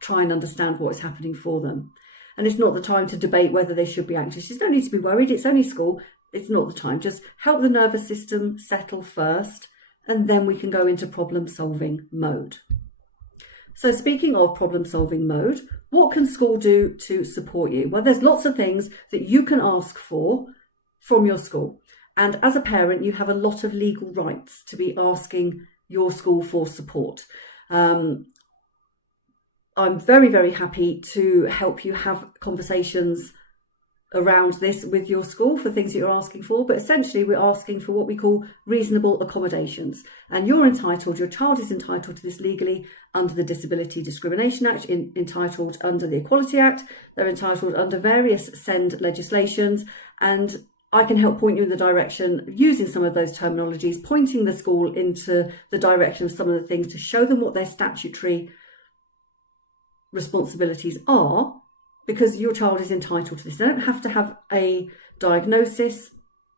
try and understand what is happening for them. And it's not the time to debate whether they should be anxious. You don't need to be worried. It's only school. It's not the time. Just help the nervous system settle first, and then we can go into problem-solving mode. So speaking of problem-solving mode, What can school do to support you? Well, there's lots of things that you can ask for from your school. And as a parent, you have a lot of legal rights to be asking your school for support. I'm very, very happy to help you have conversations around this with your school for things that you're asking for. But essentially, we're asking for what we call reasonable accommodations. And your child is entitled to this legally under the Disability Discrimination Act, entitled under the Equality Act. They're entitled under various SEND legislations. And I can help point you in the direction using some of those terminologies, pointing the school into the direction of some of the things to show them what their statutory responsibilities are, because your child is entitled to this. They don't have to have a diagnosis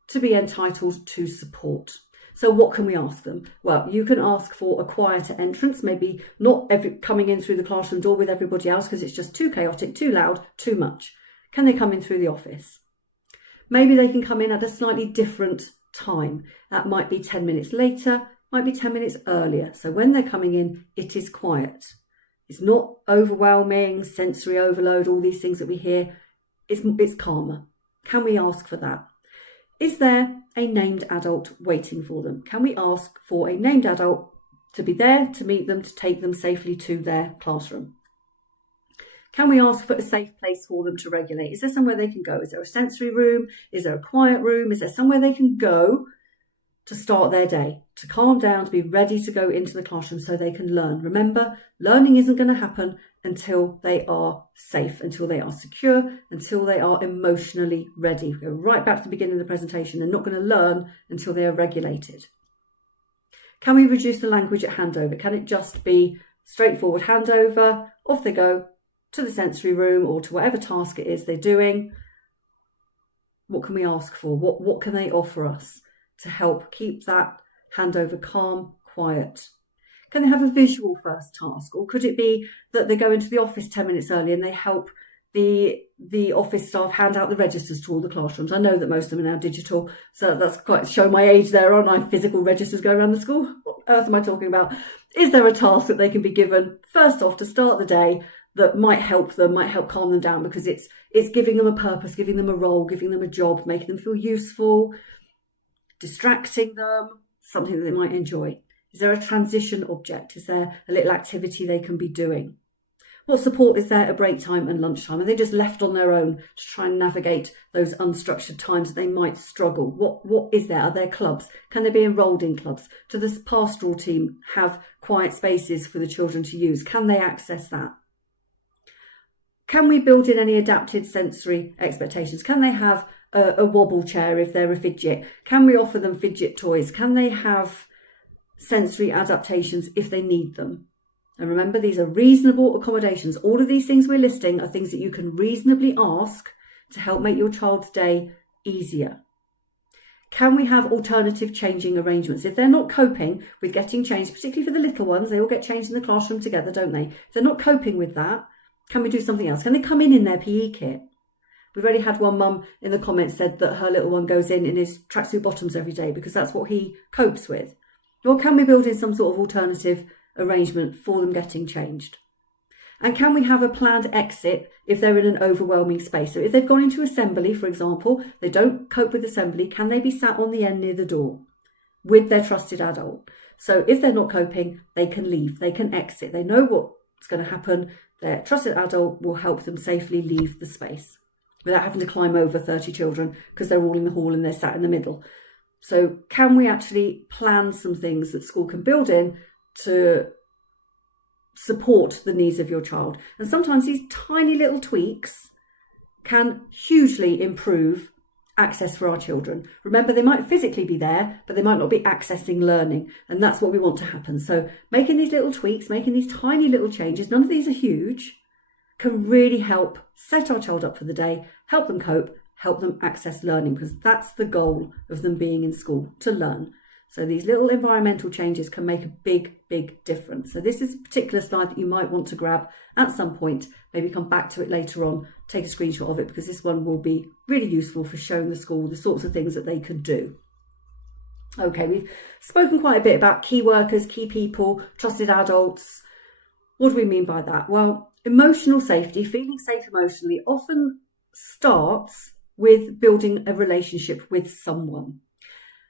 to be entitled to support. So what can we ask them? Well, you can ask for a quieter entrance, maybe not coming in through the classroom door with everybody else because it's just too chaotic, too loud, too much. Can they come in through the office? Maybe they can come in at a slightly different time. That might be 10 minutes later, might be 10 minutes earlier. So when they're coming in, it is quiet. It's not overwhelming, sensory overload, all these things that we hear. It's calmer. Can we ask for that? Is there a named adult waiting for them? Can we ask for a named adult to be there to meet them, to take them safely to their classroom? Can we ask for a safe place for them to regulate? Is there somewhere they can go? Is there a sensory room? Is there a quiet room? Is there somewhere they can go to start their day, to calm down, to be ready to go into the classroom so they can learn? Remember, learning isn't going to happen until they are safe, until they are secure, until they are emotionally ready. We go right back to the beginning of the presentation. They're not going to learn until they are regulated. Can we reduce the language at handover? Can it just be straightforward handover, off they go to the sensory room or to whatever task it is they're doing? What can we ask for? What can they offer us to help keep that handover calm, quiet? Can they have a visual first task? Or could it be that they go into the office 10 minutes early and they help the office staff hand out the registers to all the classrooms? I know that most of them are now digital, so that's quite show my age there, aren't I? Physical registers go around the school. What on earth am I talking about? Is there a task that they can be given first off to start the day that might help them, might help calm them down, because it's giving them a purpose, giving them a role, giving them a job, making them feel useful, distracting them, something that they might enjoy? Is there a transition object? Is there a little activity they can be doing? What support is there at break time and lunchtime? Are they just left on their own to try and navigate those unstructured times that they might struggle? What is there? Are there clubs? Can they be enrolled in clubs? Do the pastoral team have quiet spaces for the children to use? Can they access that? Can we build in any adapted sensory expectations? Can they have a wobble chair if they're a fidget? Can we offer them fidget toys? Can they have sensory adaptations if they need them? And remember, these are reasonable accommodations. All of these things we're listing are things that you can reasonably ask to help make your child's day easier. Can we have alternative changing arrangements? If they're not coping with getting changed, particularly for the little ones, they all get changed in the classroom together, don't they? If they're not coping with that, can we do something else? Can they come in their PE kit? We've already had one mum in the comments said that her little one goes in his tracksuit bottoms every day because that's what he copes with. Or can we build in some sort of alternative arrangement for them getting changed? And can we have a planned exit if they're in an overwhelming space? So if they've gone into assembly, for example, they don't cope with assembly, can they be sat on the end near the door with their trusted adult? So if they're not coping, they can leave, they can exit. They know what's going to happen. Their trusted adult will help them safely leave the space without having to climb over 30 children because they're all in the hall and they're sat in the middle. So can we actually plan some things that school can build in to support the needs of your child? And sometimes these tiny little tweaks can hugely improve access for our children. Remember, they might physically be there, but they might not be accessing learning. And that's what we want to happen. So making these little tweaks, making these tiny little changes, none of these are huge, can really help set our child up for the day, help them cope, help them access learning, because that's the goal of them being in school, to learn. So these little environmental changes can make a big, big difference. So this is a particular slide that you might want to grab at some point, maybe come back to it later on, take a screenshot of it, because this one will be really useful for showing the school the sorts of things that they can do. Okay, we've spoken quite a bit about key workers, key people, trusted adults. What do we mean by that? Well, emotional safety, feeling safe emotionally, often starts with building a relationship with someone.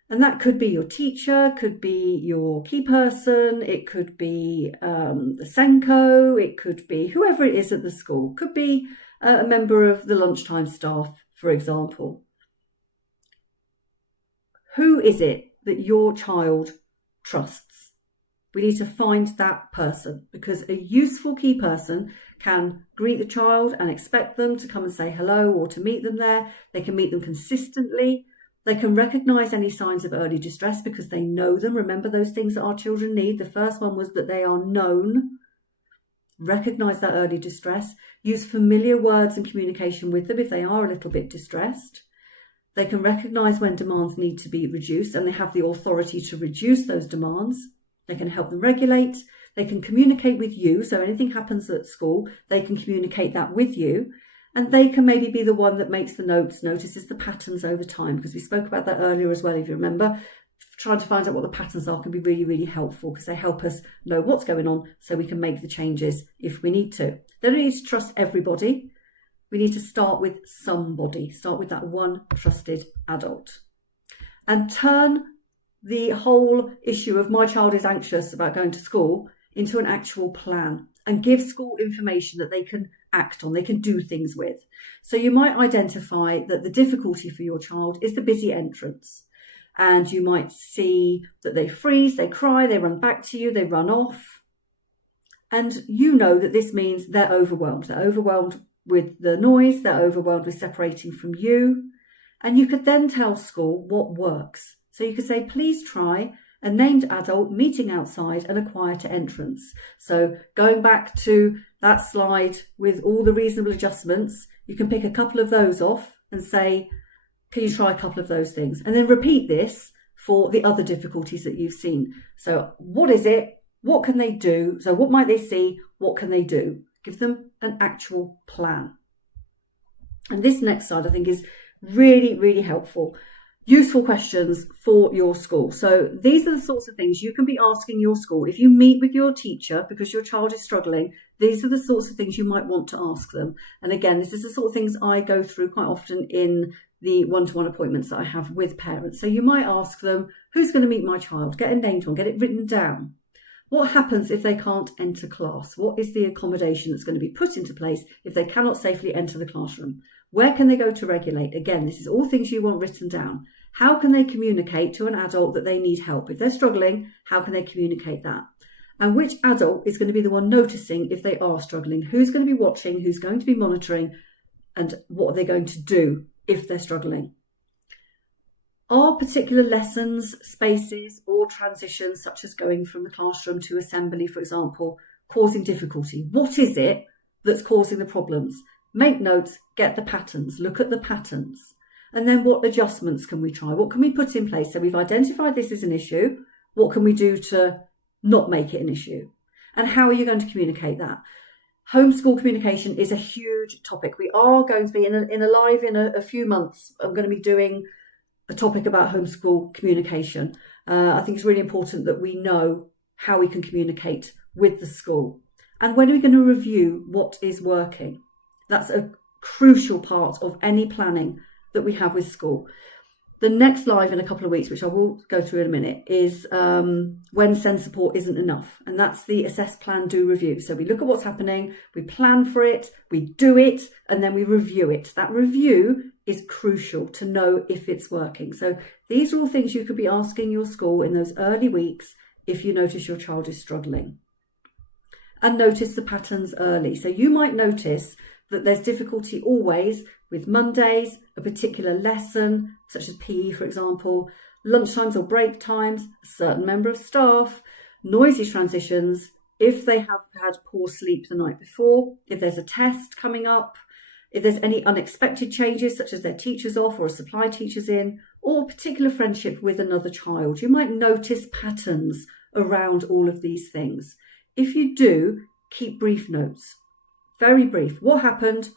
And that could be your teacher, could be your key person, it could be the Senko, it could be whoever it is at the school, could be a member of the lunchtime staff, for example. Who is it that your child trusts? We need to find that person, because a useful key person can greet the child and expect them to come and say hello or to meet them there. They can meet them consistently. They can recognise any signs of early distress because they know them. Remember those things that our children need. The first one was that they are known. Recognise that early distress. Use familiar words in communication with them if they are a little bit distressed. They can recognise when demands need to be reduced, and they have the authority to reduce those demands. They can help them regulate. They can communicate with you. So anything happens at school, they can communicate that with you. And they can maybe be the one that makes the notes, notices the patterns over time, because we spoke about that earlier as well, if you remember. Trying to find out what the patterns are can be really, really helpful, because they help us know what's going on so we can make the changes if we need to. They don't need to trust everybody. We need to start with somebody. Start with that one trusted adult. And turn the whole issue of my child is anxious about going to school into an actual plan, and give school information that they can act on, they can do things with. So you might identify that the difficulty for your child is the busy entrance. And you might see that they freeze, they cry, they run back to you, they run off. And you know that this means they're overwhelmed. They're overwhelmed with the noise, they're overwhelmed with separating from you. And you could then tell school what works. So you could say, please try a named adult meeting outside and a quieter entrance. So going back to that slide with all the reasonable adjustments, you can pick a couple of those off and say, can you try a couple of those things? And then repeat this for the other difficulties that you've seen. So what is it? What can they do? So what might they see? What can they do? Give them an actual plan. And this next slide, I think, is really, really helpful. Useful questions for your school. So these are the sorts of things you can be asking your school. If you meet with your teacher because your child is struggling, these are the sorts of things you might want to ask them. And again, this is the sort of things I go through quite often in the one-to-one appointments that I have with parents. So you might ask them, who's going to meet my child? Get a name to one, get it written down. What happens if they can't enter class? What is the accommodation that's going to be put into place if they cannot safely enter the classroom? Where can they go to regulate? Again, this is all things you want written down. How can they communicate to an adult that they need help? If they're struggling, how can they communicate that? And which adult is going to be the one noticing if they are struggling? Who's going to be watching? Who's going to be monitoring? And what are they going to do if they're struggling? Are particular lessons, spaces, or transitions, such as going from the classroom to assembly, for example, causing difficulty? What is it that's causing the problems? Make notes, get the patterns, look at the patterns. And then what adjustments can we try? What can we put in place? So we've identified this as an issue. What can we do to not make it an issue? And how are you going to communicate that? Homeschool communication is a huge topic. We are going to be in a few months. I'm going to be doing a topic about homeschool communication. I think it's really important that we know how we can communicate with the school. And when are we going to review what is working? That's a crucial part of any planning that we have with school. The next live in a couple of weeks, which I will go through in a minute, is when SEND support isn't enough. And that's the assess, plan, do, review. So we look at what's happening, we plan for it, we do it, and then we review it. That review is crucial to know if it's working. So these are all things you could be asking your school in those early weeks if you notice your child is struggling. And notice the patterns early. So you might notice that there's difficulty always with Mondays, a particular lesson, such as PE, for example, lunchtimes or break times, a certain member of staff, noisy transitions, if they have had poor sleep the night before, if there's a test coming up, if there's any unexpected changes, such as their teacher's off or a supply teacher's in, or a particular friendship with another child. You might notice patterns around all of these things. If you do, keep brief notes. Very brief. What happened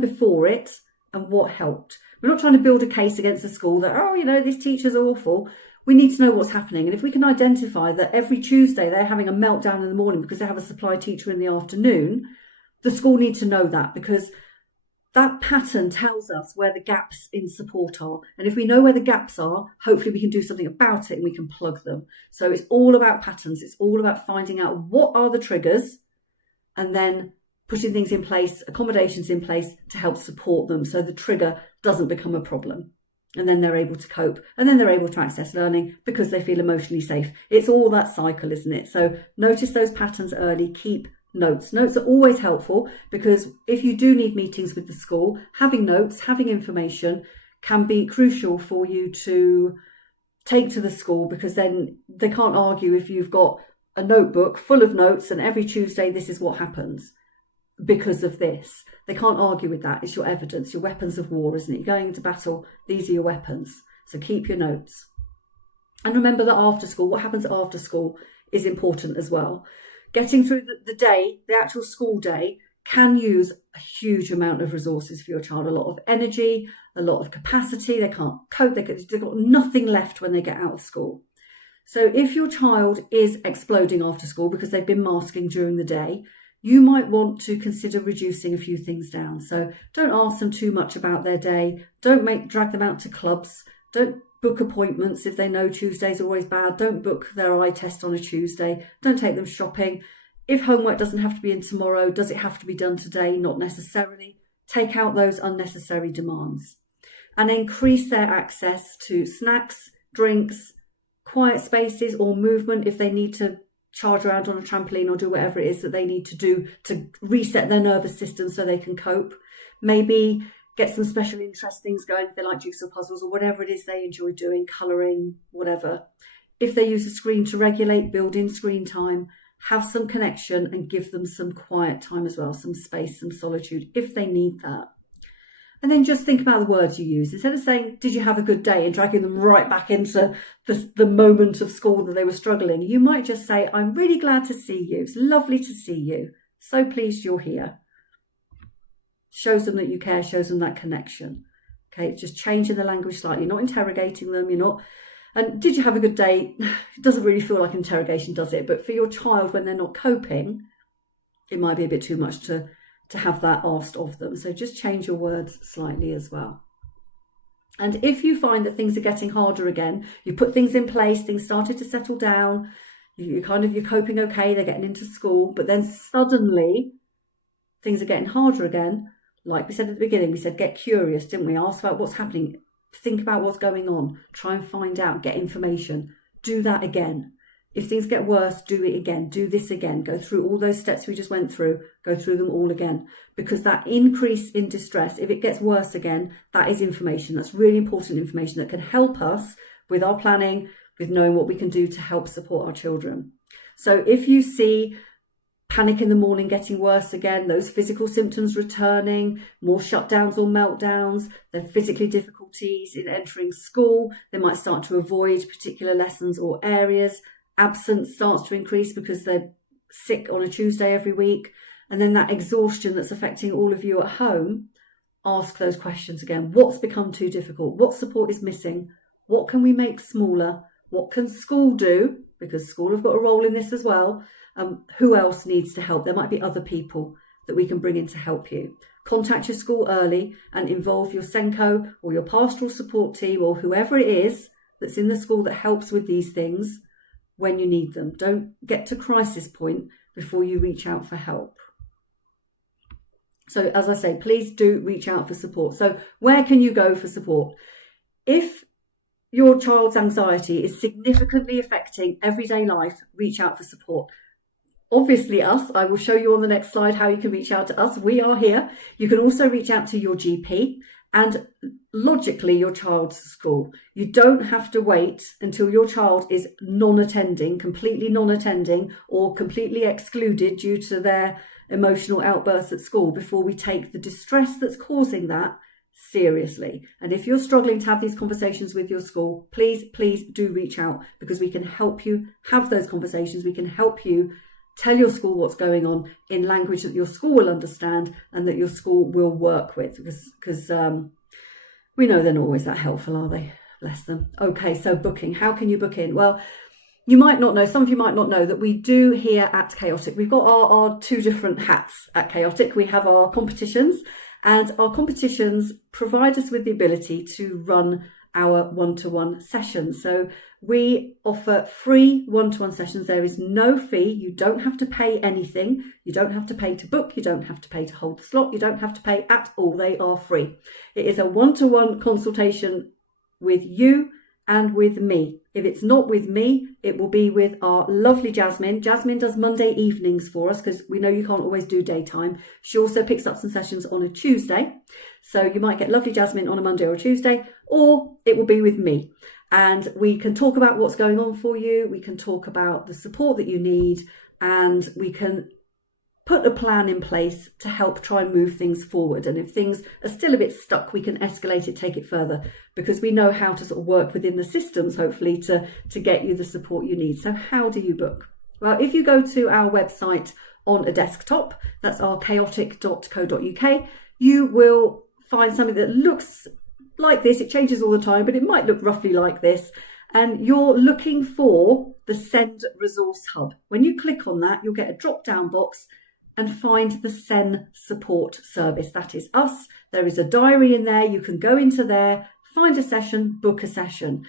before it, and what helped. We're not trying to build a case against the school that, this teacher's awful. We need to know what's happening. And if we can identify that every Tuesday they're having a meltdown in the morning because they have a supply teacher in the afternoon, the school need to know that, because that pattern tells us where the gaps in support are. And if we know where the gaps are, hopefully we can do something about it and we can plug them. So it's all about patterns. It's all about finding out what are the triggers and then putting things in place, accommodations in place to help support them so the trigger doesn't become a problem. And then they're able to cope, and then they're able to access learning because they feel emotionally safe. It's all that cycle, isn't it? So notice those patterns early, keep notes. Notes are always helpful, because if you do need meetings with the school, having notes, having information can be crucial for you to take to the school, because then they can't argue if you've got a notebook full of notes and every Tuesday this is what happens because of this. They can't argue with that. It's your evidence, your weapons of war, isn't it? You're going into battle, these are your weapons. So keep your notes. And remember that after school, what happens after school is important as well. Getting through the day, the actual school day, can use a huge amount of resources for your child, a lot of energy, a lot of capacity. They can't cope, they've got nothing left when they get out of school. So if your child is exploding after school because they've been masking during the day, you might want to consider reducing a few things down. So don't ask them too much about their day. Don't drag them out to clubs. Don't book appointments if they know Tuesdays are always bad. Don't book their eye test on a Tuesday. Don't take them shopping. If homework doesn't have to be in tomorrow, does it have to be done today? Not necessarily. Take out those unnecessary demands and increase their access to snacks, drinks, quiet spaces or movement if they need to charge around on a trampoline or do whatever it is that they need to do to reset their nervous system so they can cope. Maybe get some special interest things going if they like jigsaw puzzles or whatever it is they enjoy doing, colouring, whatever. If they use a screen to regulate, build in screen time, have some connection and give them some quiet time as well, some space, some solitude if they need that. And then just think about the words you use. Instead of saying, did you have a good day, and dragging them right back into the moment of school that they were struggling, you might just say, I'm really glad to see you. It's lovely to see you. So pleased you're here. Shows them that you care, shows them that connection. Okay, it's just changing the language slightly, not interrogating them. You're not. And did you have a good day? It doesn't really feel like interrogation, does it? But for your child, when they're not coping, it might be a bit too much to have that asked of them. So just change your words slightly as well. And if you find that things are getting harder again, you put things in place, things started to settle down, you're coping okay, they're getting into school, but then suddenly things are getting harder again. Like we said at the beginning, we said get curious, didn't we? Ask about what's happening, think about what's going on, try and find out, get information, do that again. If things get worse, do it again, do this again, go through all those steps we just went through, go through them all again. Because that increase in distress, if it gets worse again, that is information. That's really important information that can help us with our planning, with knowing what we can do to help support our children. So if you see panic in the morning getting worse again, those physical symptoms returning, more shutdowns or meltdowns, their physically difficulties in entering school, they might start to avoid particular lessons or areas, absence starts to increase because they're sick on a Tuesday every week, and then that exhaustion that's affecting all of you at home, ask those questions again. What's become too difficult? What support is missing? What can we make smaller? What can school do? Because school have got a role in this as well. Who else needs to help? There might be other people that we can bring in to help you. Contact your school early and involve your SENCO or your pastoral support team or whoever it is that's in the school that helps with these things when you need them. Don't get to crisis point before you reach out for help. So as I say, please do reach out for support. So where can you go for support? If your child's anxiety is significantly affecting everyday life, reach out for support. Obviously us, I will show you on the next slide how you can reach out to us. We are here. You can also reach out to your GP and logically your child's school. You don't have to wait until your child is non-attending, completely non-attending or completely excluded due to their emotional outbursts at school before we take the distress that's causing that seriously. And if you're struggling to have these conversations with your school, please do reach out, because we can help you have those conversations. We can help you tell your school what's going on in language that your school will understand and that your school will work with, because we know they're not always that helpful, are they? Bless them. Okay, so booking. How can you book in? Well, you might not know, some of you might not know that we do here at Chaotic, we've got our two different hats at Chaotic. We have our competitions, and our competitions provide us with the ability to run our one-to-one sessions. So we offer free one-to-one sessions. There is no fee. You don't have to pay anything. You don't have to pay to book. You don't have to pay to hold the slot. You don't have to pay at all. They are free. It is a one-to-one consultation with you and with me. If it's not with me, it will be with our lovely Jasmine. Jasmine does Monday evenings for us because we know you can't always do daytime. She also picks up some sessions on a Tuesday. So you might get lovely Jasmine on a Monday or a Tuesday, or it will be with me. And we can talk about what's going on for you. We can talk about the support that you need, and we can put a plan in place to help try and move things forward. And if things are still a bit stuck, we can escalate it, take it further, because we know how to sort of work within the systems, hopefully, to get you the support you need. So how do you book? Well, if you go to our website on a desktop, that's our chaotic.co.uk, you will find something that looks like this. It changes all the time, but it might look roughly like this. And you're looking for the Send Resource Hub. When you click on that, you'll get a drop-down box and find the SEN support service. That is us. There is a diary in there. You can go into there, find a session, book a session.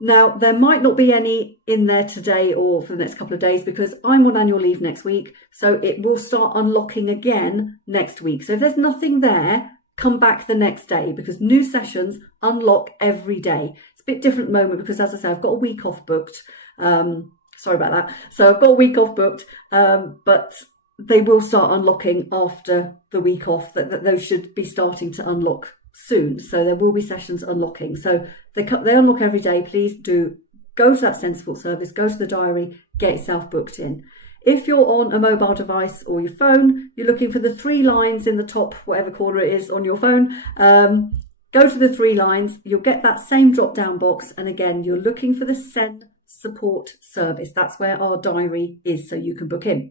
Now, there might not be any in there today or for the next couple of days because I'm on annual leave next week. So it will start unlocking again next week. So if there's nothing there, come back the next day, because new sessions unlock every day. It's a bit different moment because, as I say, I've got a week off booked. Sorry about that. So I've got a week off booked, but they will start unlocking after the week off. That those should be starting to unlock soon. So there will be sessions unlocking. So they unlock every day. Please do go to that SEN support service, go to the diary, get yourself booked in. If you're on a mobile device or your phone, you're looking for the 3 lines in the top, whatever corner it is on your phone. Go to the 3 lines. You'll get that same drop-down box. And again, you're looking for the SEN support service. That's where our diary is, so you can book in.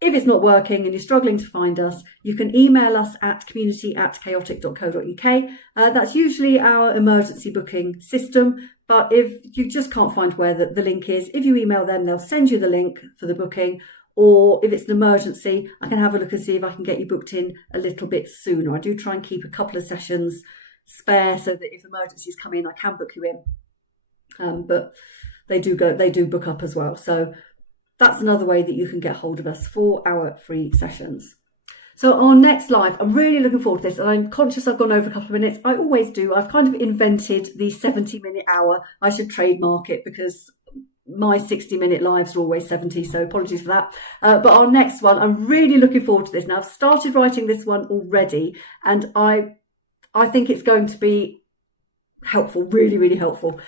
If it's not working and you're struggling to find us, you can email us at community@chaotic.co.uk. That's usually our emergency booking system. But if you just can't find where the link is, if you email them, they'll send you the link for the booking. Or if it's an emergency, I can have a look and see if I can get you booked in a little bit sooner. I do try and keep a couple of sessions spare so that if emergencies come in, I can book you in. But they do book up as well. So that's another way that you can get hold of us for our free sessions. So our next live, I'm really looking forward to this, and I'm conscious I've gone over a couple of minutes. I always do. I've kind of invented the 70-minute hour. I should trademark it because my 60-minute lives are always 70, so apologies for that. But our next one, I'm really looking forward to this. Now, I've started writing this one already, and I think it's going to be helpful, really, really helpful.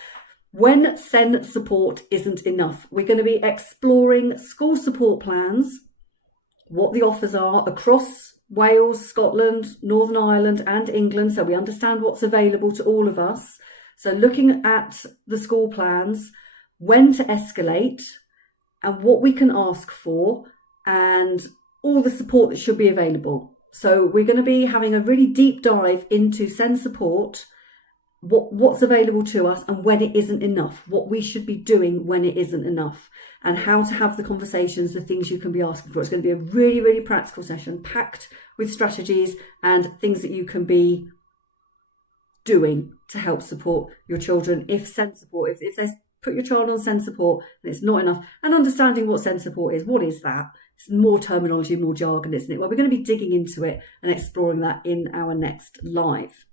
When SEN support isn't enough, we're going to be exploring school support plans, what the offers are across Wales, Scotland, Northern Ireland and England, so we understand what's available to all of us. So looking at the school plans, when to escalate and what we can ask for and all the support that should be available. So we're going to be having a really deep dive into SEN support, what's available to us and when it isn't enough, what we should be doing when it isn't enough, and how to have the conversations, the things you can be asking for. It's going to be a really, really practical session packed with strategies and things that you can be doing to help support your children. If SEN support, if there's put your child on SEN support and it's not enough, and understanding what SEN support is, what is that? It's more terminology, more jargon, isn't it? Well, we're going to be digging into it and exploring that in our next live.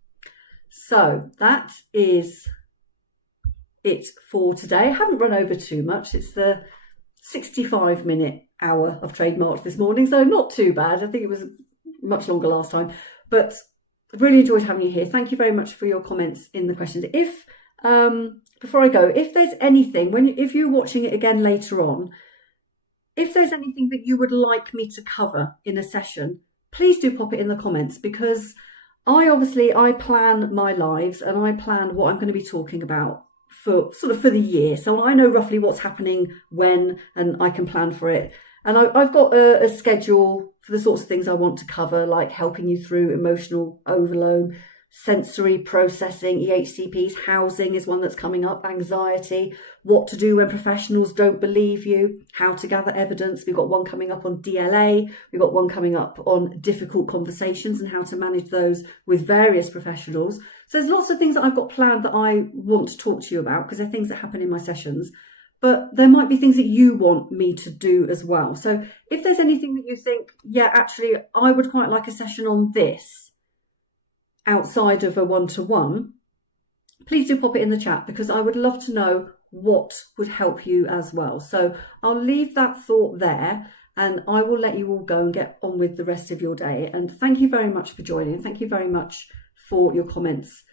So that is it for today. I haven't run over too much. It's the 65-minute hour I've trademarked this morning, so not too bad. I think it was much longer last time, but I've really enjoyed having you here. Thank you very much for your comments in the questions. If before I go, if there's anything, if you're watching it again later on, if there's anything that you would like me to cover in a session, please do pop it in the comments, because I plan my lives and I plan what I'm going to be talking about for the year. So I know roughly what's happening when, and I can plan for it. And I've got a schedule for the sorts of things I want to cover, like helping you through emotional overload, sensory processing, EHCPs, housing is one that's coming up, anxiety, what to do when professionals don't believe you, how to gather evidence. We've got one coming up on DLA, we've got one coming up on difficult conversations and how to manage those with various professionals. So there's lots of things that I've got planned that I want to talk to you about, because they're things that happen in my sessions. But there might be things that you want me to do as well. So if there's anything that you think, yeah, actually, I would quite like a session on this outside of a one-to-one, please do pop it in the chat, because I would love to know what would help you as well. So I'll leave that thought there, and I will let you all go and get on with the rest of your day. And thank you very much for joining. Thank you very much for your comments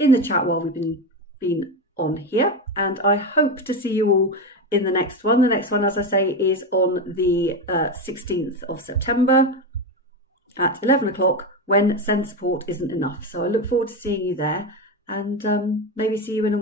in the chat while we've been on here, and I hope to see you all in the next one. The next one, as I say, is on the 16th of September at 11 o'clock, when send support isn't enough. So I look forward to seeing you there, and maybe see you in a